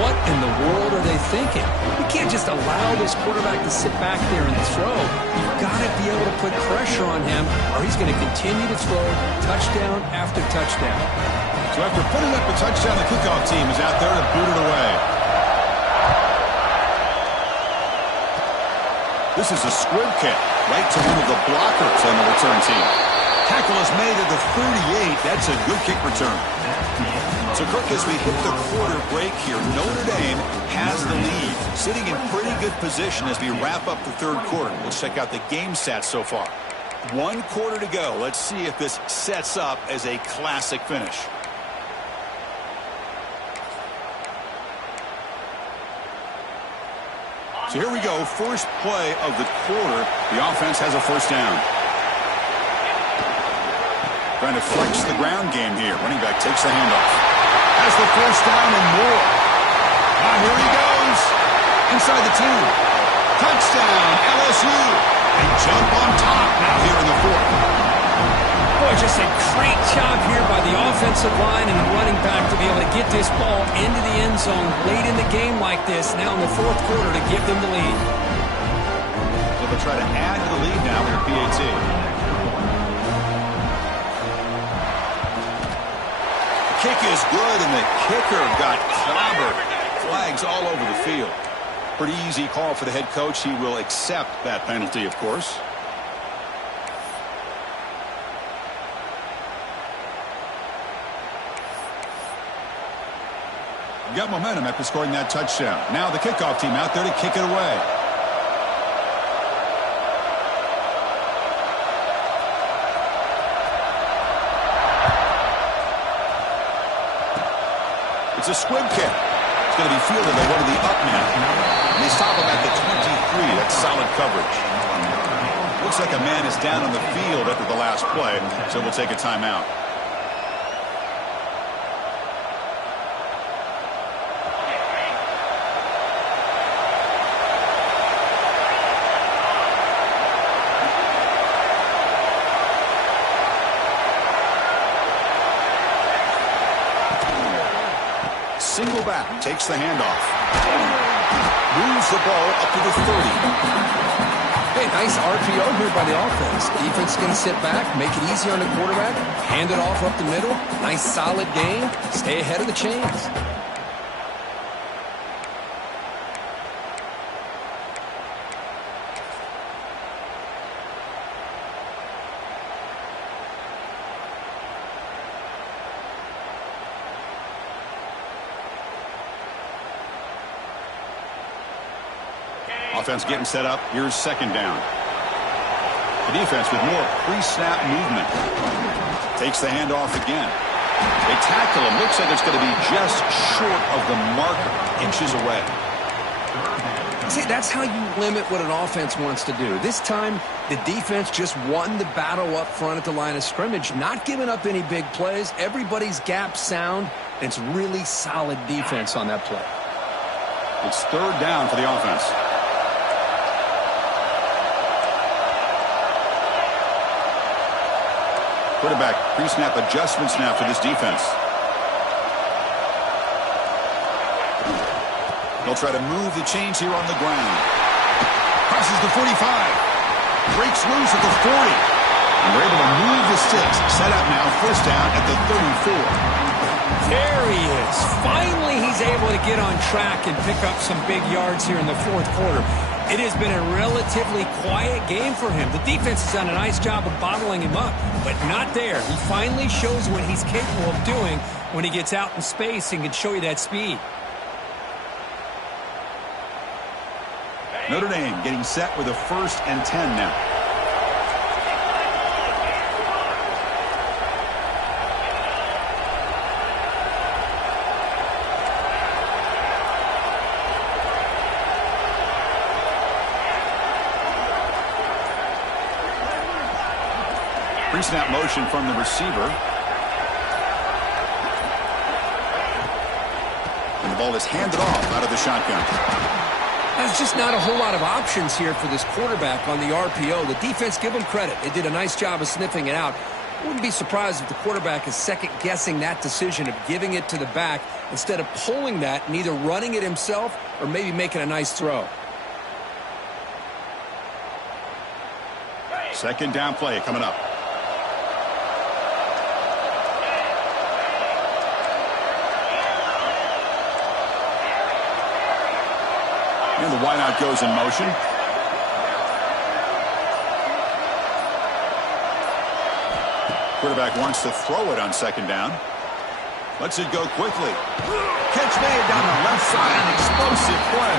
What in the world are they thinking? You can't just allow this quarterback to sit back there and throw. You've got to be able to put pressure on him, or he's going to continue to throw touchdown after touchdown. So after putting up the touchdown, the kickoff team is out there to boot it away. This is a squib kick right to one of the blockers on the return team. Tackle is made at the 38. That's a good kick return. So, Kirk, as we hit the quarter break here, Notre Dame has the lead, sitting in pretty good position as we wrap up the third quarter. Let's check out the game stats so far. 1 quarter to go. Let's see if this sets up as a classic finish. So here we go, first play of the quarter. The offense has a first down. Trying to flex the ground game here. Running back takes the handoff. Has the first down and more. Here he goes. Inside the 2. Touchdown, LSU. They jump on top now here in the 4th. Boy, just a great job here by the offensive line and the running back to be able to get this ball into the end zone late in the game like this, now in the 4th quarter, to give them the lead. So they'll try to add to the lead now with a PAT. The kick is good, and the kicker got clobbered. Flags all over the field. Pretty easy call for the head coach. He will accept that penalty, of course. Got momentum after scoring that touchdown. Now the kickoff team out there to kick it away. It's a squib kick. It's going to be fielded by one of the up men. And they stop him at the 23. That's solid coverage. Looks like a man is down on the field after the last play, so we'll take a timeout. Single back, takes the handoff. Moves the ball up to the 30. Hey, nice RPO here by the offense. Defense is going to sit back, make it easy on the quarterback, hand it off up the middle. Nice solid game. Stay ahead of the chains. Offense getting set up. Here's second down. The defense with more pre-snap movement. Takes the handoff again. They tackle him. Looks like it's going to be just short of the marker. Inches away. See, that's how you limit what an offense wants to do. This time, the defense just won the battle up front at the line of scrimmage, not giving up any big plays. Everybody's gap sound. It's really solid defense on that play. It's third down for the offense. Quarterback pre-snap adjustments now for this defense. They'll try to move the chains here on the ground. Crosses the 45. Breaks loose at the 40. And they're able to move the sticks. Set up now, first down at the 34. There he is. Finally, he's able to get on track and pick up some big yards here in the fourth quarter. It has been a relatively quiet game for him. The defense has done a nice job of bottling him up, but not there. He finally shows what he's capable of doing when he gets out in space and can show you that speed. Notre Dame getting set with a 1st and 10 now. Pre-snap motion from the receiver. And the ball is handed off out of the shotgun. There's just not a whole lot of options here for this quarterback on the RPO. The defense, give them credit. They did a nice job of sniffing it out. Wouldn't be surprised if the quarterback is second-guessing that decision of giving it to the back instead of pulling that and either running it himself or maybe making a nice throw. Second down play coming up. And the wideout goes in motion. Quarterback wants to throw it on second down. Lets it go quickly. Catch made down the left side. An explosive play.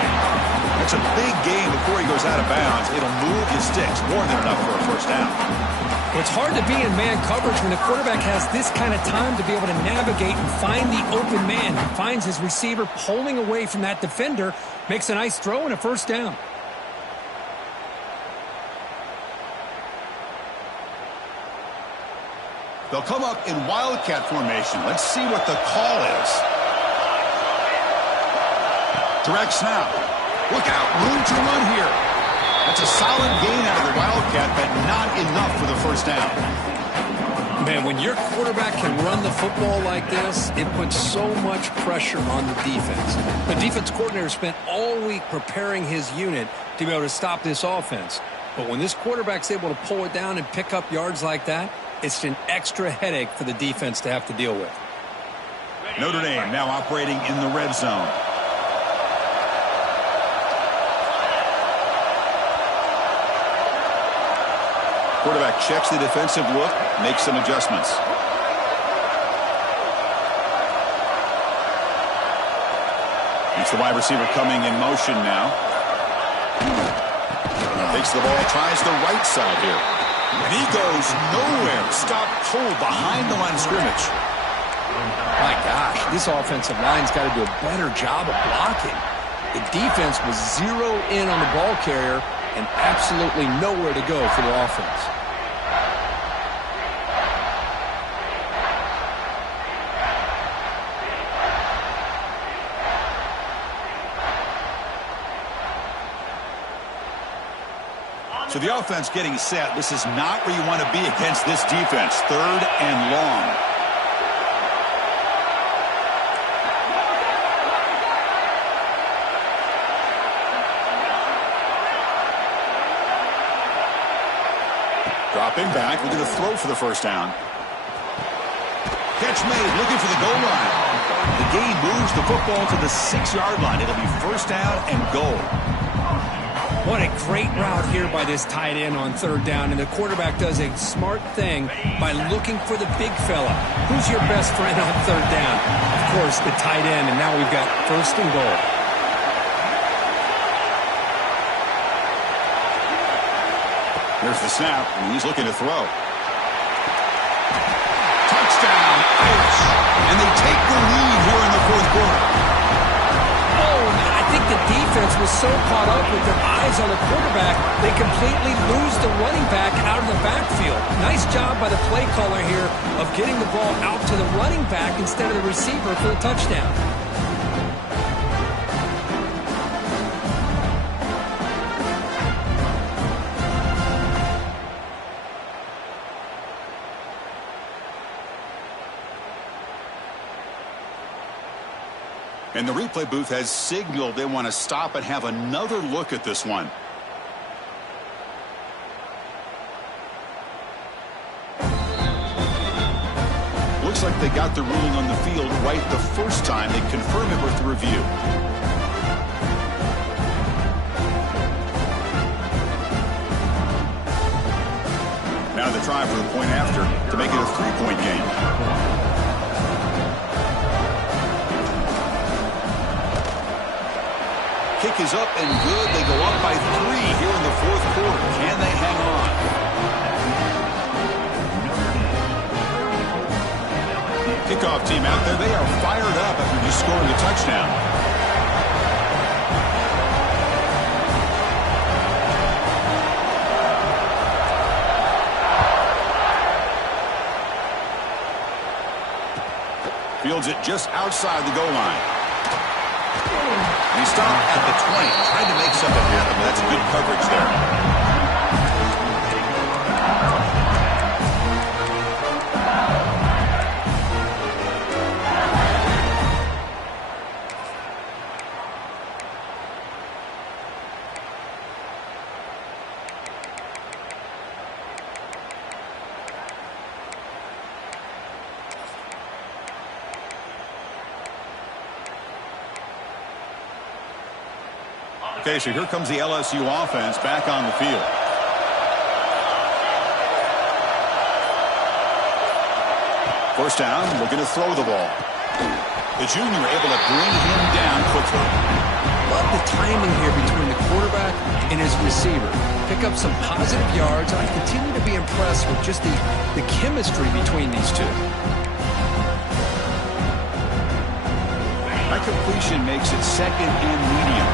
It's a big gain before he goes out of bounds. It'll move his sticks. More than enough for a first down. Well, it's hard to be in man coverage when the quarterback has this kind of time to be able to navigate and find the open man. He finds his receiver pulling away from that defender, makes a nice throw and a first down. They'll come up in wildcat formation. Let's see what the call is. Direct snap. Look out, room to run here. That's a solid gain out of the wildcat, but not enough for the first down. Man, when your quarterback can run the football like this, it puts so much pressure on the defense. The defense coordinator spent all week preparing his unit to be able to stop this offense. But when this quarterback's able to pull it down and pick up yards like that, it's an extra headache for the defense to have to deal with. Notre Dame now operating in the red zone. Quarterback checks the defensive look, makes some adjustments. It's the wide receiver coming in motion now. Takes the ball, tries the right side here. And he goes nowhere. Stop cold behind the line of scrimmage. My gosh, this offensive line's got to do a better job of blocking. The defense was zero in on the ball carrier and absolutely nowhere to go for the offense. So the offense getting set. This is not where you want to be against this defense. 3rd and long. Dropping back, looking to throw for the first down. Catch made, looking for the goal line. The gain moves the football to the 6-yard line. It'll be first down and goal. What a great route here by this tight end on 3rd down, and the quarterback does a smart thing by looking for the big fella. Who's your best friend on 3rd down? Of course, the tight end, and now we've got 1st and goal. There's the snap, and he's looking to throw. Touchdown, Irish. And they take the lead here in the 4th quarter. Oh, man, I think the defense was so caught up with their eyes on the quarterback, they completely lose the running back out of the backfield. Nice job by the play caller here of getting the ball out to the running back instead of the receiver for the touchdown. And the replay booth has signaled they want to stop and have another look at this one. Looks like they got the ruling on the field right the first time. They confirm it with the review. Now the try for the point after to make it a 3-point game. Kick is up and good. They go up by 3 here in the fourth quarter. Can they hang on? Kickoff team out there. They are fired up after just scoring a touchdown. Fields it just outside the goal line. And he stopped at the 20, trying to make something happen. That's good coverage there. Okay, so here comes the LSU offense back on the field. First down, looking to throw the ball. The junior able to bring him down quickly. Love the timing here between the quarterback and his receiver. Pick up some positive yards, and I continue to be impressed with just the chemistry between these two. That completion makes it second and medium.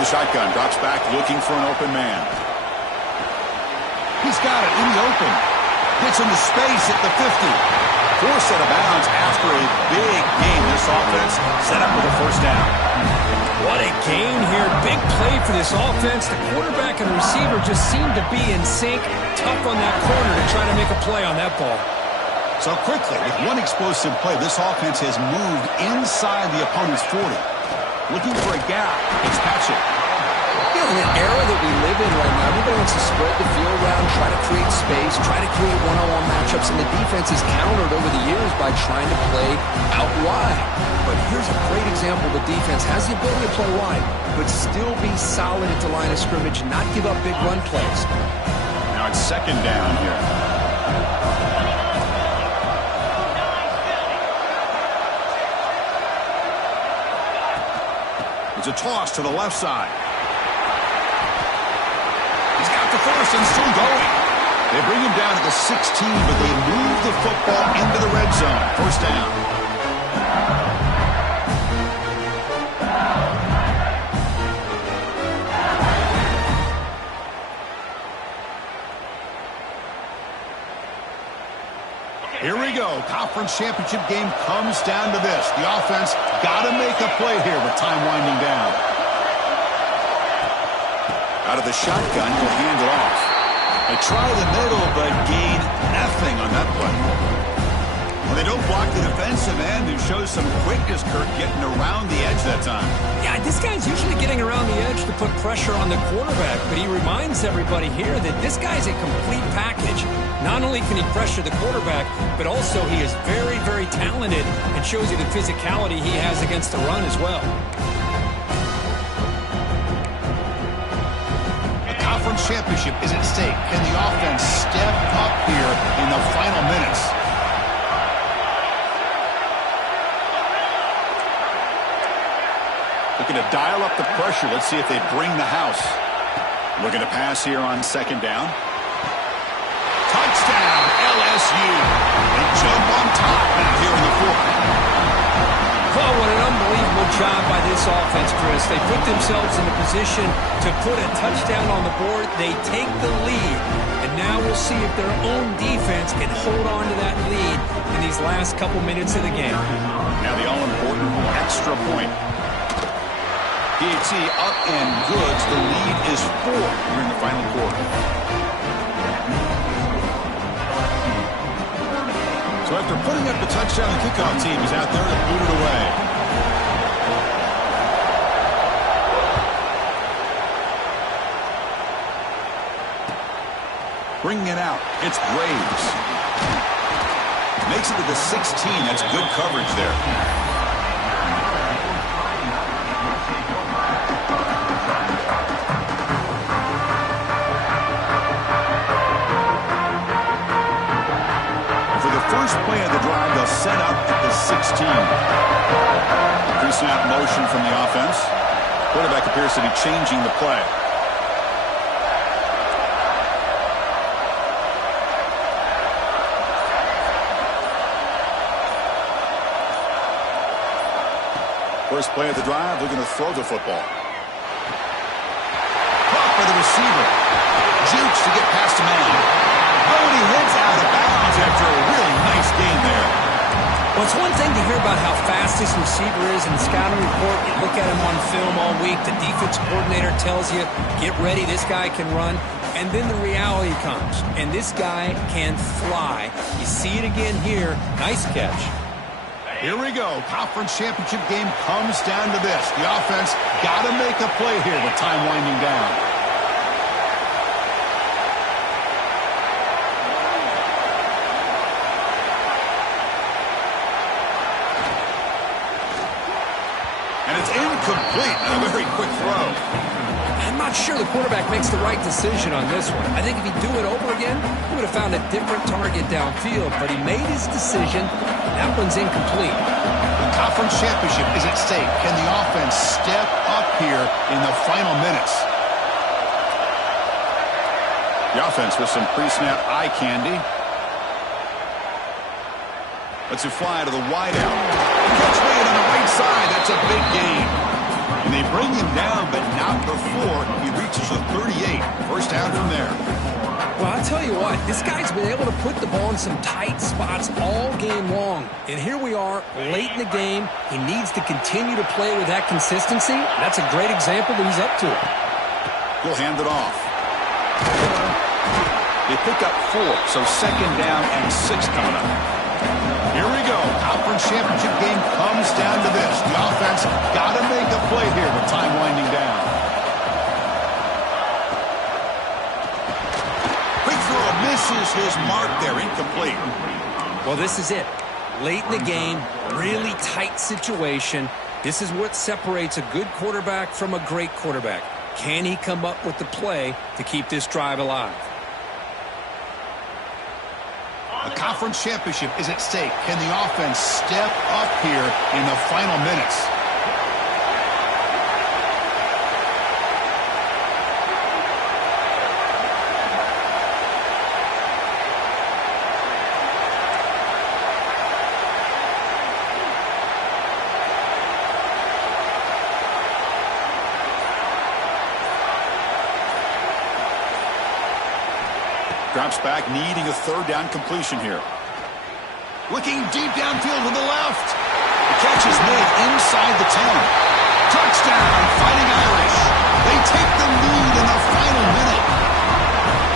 The shotgun drops back looking for an open man. He's got it in the open. Gets into space at the 50. Forced out of bounds after a big game. This offense set up with a first down. What a gain here. Big play for this offense. The quarterback and receiver just seem to be in sync. Tough on that corner to try to make a play on that ball. So quickly, with one explosive play, this offense has moved inside the opponent's 40. Looking for a gap. It's patching. Yeah, in the era that we live in right now, everybody wants to spread the field around, try to create space, try to create one-on-one matchups, and the defense is countered over the years by trying to play out wide. But here's a great example. The defense has the ability to play wide, but still be solid at the line of scrimmage, not give up big run plays. Now it's second down here. It's a toss to the left side. He's got the first and still going. They bring him down to the 16, but they move the football into the red zone. First down. Here we go. Conference championship game comes down to this. The offense got to make a play here with time winding down. Out of the shotgun, he'll hand it off. They try the middle, but gain nothing on that play. Well, they don't block the defensive end, who shows some quickness, Kirk, getting around the edge that time. Yeah, this guy's usually getting around the edge to put pressure on the quarterback, but he reminds everybody here that this guy's a complete package. Not only can he pressure the quarterback, but also he is very, very talented and shows you the physicality he has against the run as well. The conference championship is at stake. Can the offense step up here in the final minutes? Looking to dial up the pressure. Let's see if they bring the house. Looking to pass here on second down. Touchdown, LSU. They jump on top now here in the fourth. Oh, what an unbelievable job by this offense, Chris. They put themselves in a position to put a touchdown on the board. They take the lead, and now we'll see if their own defense can hold on to that lead in these last couple minutes of the game. Now the all-important extra point. PAT up and good. The lead is 4 here in the final quarter. So after putting up the touchdown, the kickoff team is out there to boot it away. bringing it out. It's Graves. Makes it to the 16. That's good coverage there. And for the first play of the drive, they'll set up at the 16. Pre-snap motion from the offense. Quarterback appears to be changing the play. First play of the drive, looking to throw the football. Caught by the receiver. Jukes to get past a man. Oh, and he heads out of bounds after a really nice gain there. Well, it's one thing to hear about how fast this receiver is in the scouting report. You look at him on film all week. The defense coordinator tells you, get ready, this guy can run. And then the reality comes, and this guy can fly. You see it again here. Nice catch. Here we go. Conference championship game comes down to this. The offense got to make a play here with time winding down. And it's incomplete on a very quick throw. I'm not sure the quarterback makes the right decision on this one. I think if he'd do it over again, he would have found a different target downfield. But he made his decision. That one's incomplete. The conference championship is at stake. Can the offense step up here in the final minutes? The offense with some pre-snap eye candy. Lets it fly to the wideout. Catch made on the right side. That's a big gain. And they bring him down, but not before he reaches the 38. First down from there. Well, I'll tell you what, this guy's been able to put the ball in some tight spots all game long. And here we are, late in the game. He needs to continue to play with that consistency. That's a great example that he's up to it. He'll hand it off. They pick up 4, so second down and 6 coming up. Here we go. Conference championship game comes down to this. The offense got to make a play here with time winding down. Misses his mark there, incomplete. Well, this is it. Late in the game, really tight situation. This is what separates a good quarterback from a great quarterback. Can he come up with the play to keep this drive alive? A conference championship is at stake. Can the offense step up here in the final minutes? Drops back, needing a third down completion here. Looking deep downfield to the left. The catch is made inside the 10. Touchdown, Fighting Irish. They take the lead in the final minute.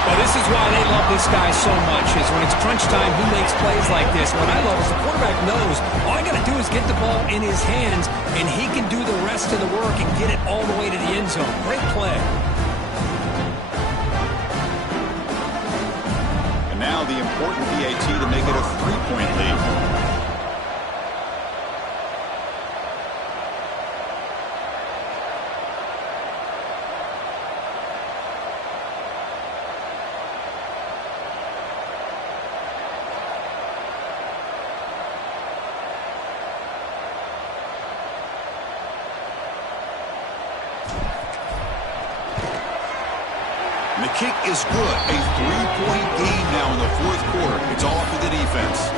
Well, this is why they love this guy so much, is when it's crunch time, he makes plays like this. What I love is the quarterback knows all I got to do is get the ball in his hands, and he can do the rest of the work and get it all the way to the end zone. Great play. Now the important PAT to make it a 3-point lead. The kick is good. A 3-point game now in the fourth quarter. It's all for the defense.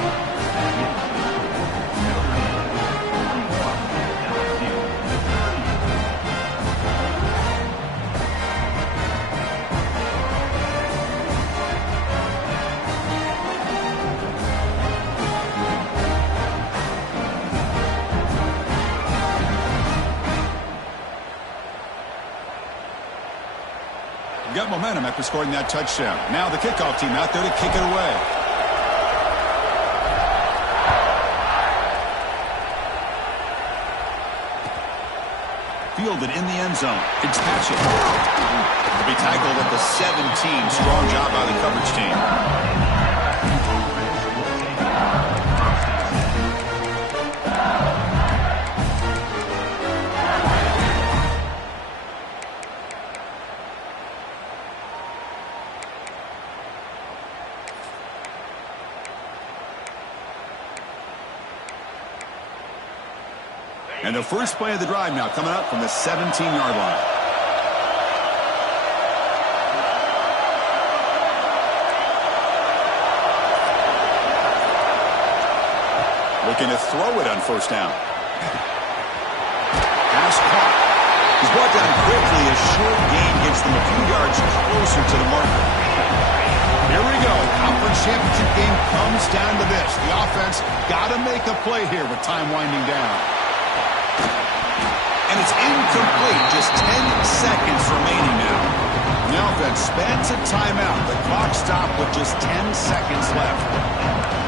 Got momentum after scoring that touchdown. Now the kickoff team out there to kick it away. Field fielded in the end zone. Catch it. To be tackled at the 17. Strong job by the coverage team. And the first play of the drive now coming up from the 17-yard line. Looking to throw it on first down. Pass caught. He's brought down quickly. A short gain gets them a few yards closer to the marker. Here we go. Conference championship game comes down to this. The offense got to make a play here with time winding down. And it's incomplete. Just 10 seconds remaining now. The offense spends a timeout. The clock stopped with just 10 seconds left.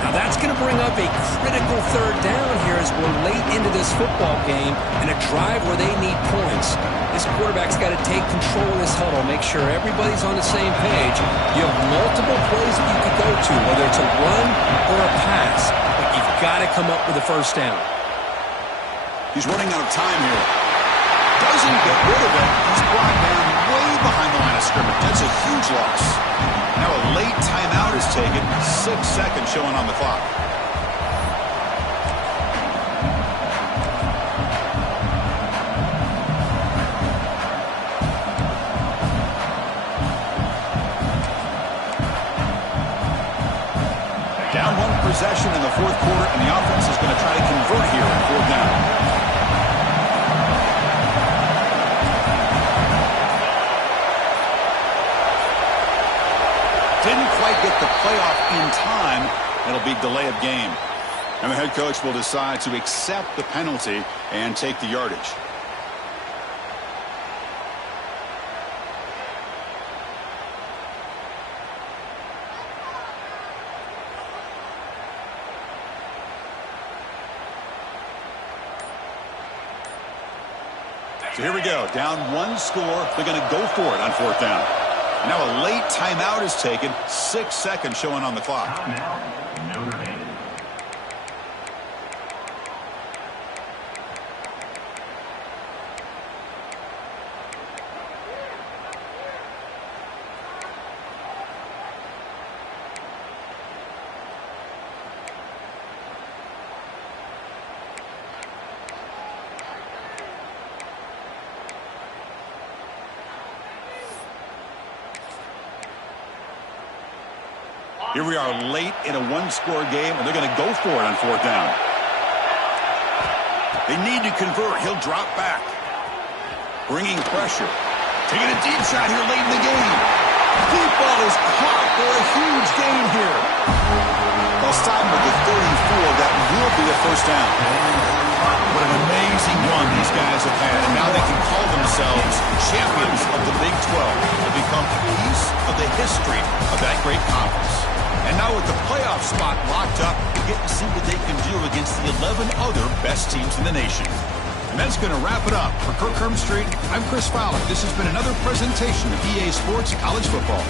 Now that's going to bring up a critical third down here as we're late into this football game and a drive where they need points. This quarterback's got to take control of this huddle, make sure everybody's on the same page. You have multiple plays that you could go to, whether it's a run or a pass, but you've got to come up with a first down. He's running out of time here. Doesn't get rid of it. He's brought down way behind the line of scrimmage. That's a huge loss. Now a late timeout is taken. 6 seconds showing on the clock. Down one possession in the fourth quarter, and the offense is going to try to convert here on fourth down. Didn't quite get the playoff in time. It'll be delay of game. And the head coach will decide to accept the penalty and take the yardage. So here we go. Down one score. They're going to go for it on fourth down. Now a late timeout is taken. 6 seconds showing on the clock. Timeout, Notre Dame. Here we are late in a one-score game, and they're going to go for it on fourth down. They need to convert. He'll drop back. Bringing pressure. Taking a deep shot here late in the game. Deep ball is caught for a huge gain here. They'll stop him with the 34. That will be a first down. What an amazing run these guys have had, and now they can call themselves champions of the Big 12. They'll become a piece of the history of that great conference. And now with the playoff spot locked up, we get to see what they can do against the 11 other best teams in the nation. And that's going to wrap it up. For Kirk Hermstreet, I'm Chris Fowler. This has been another presentation of EA Sports College Football.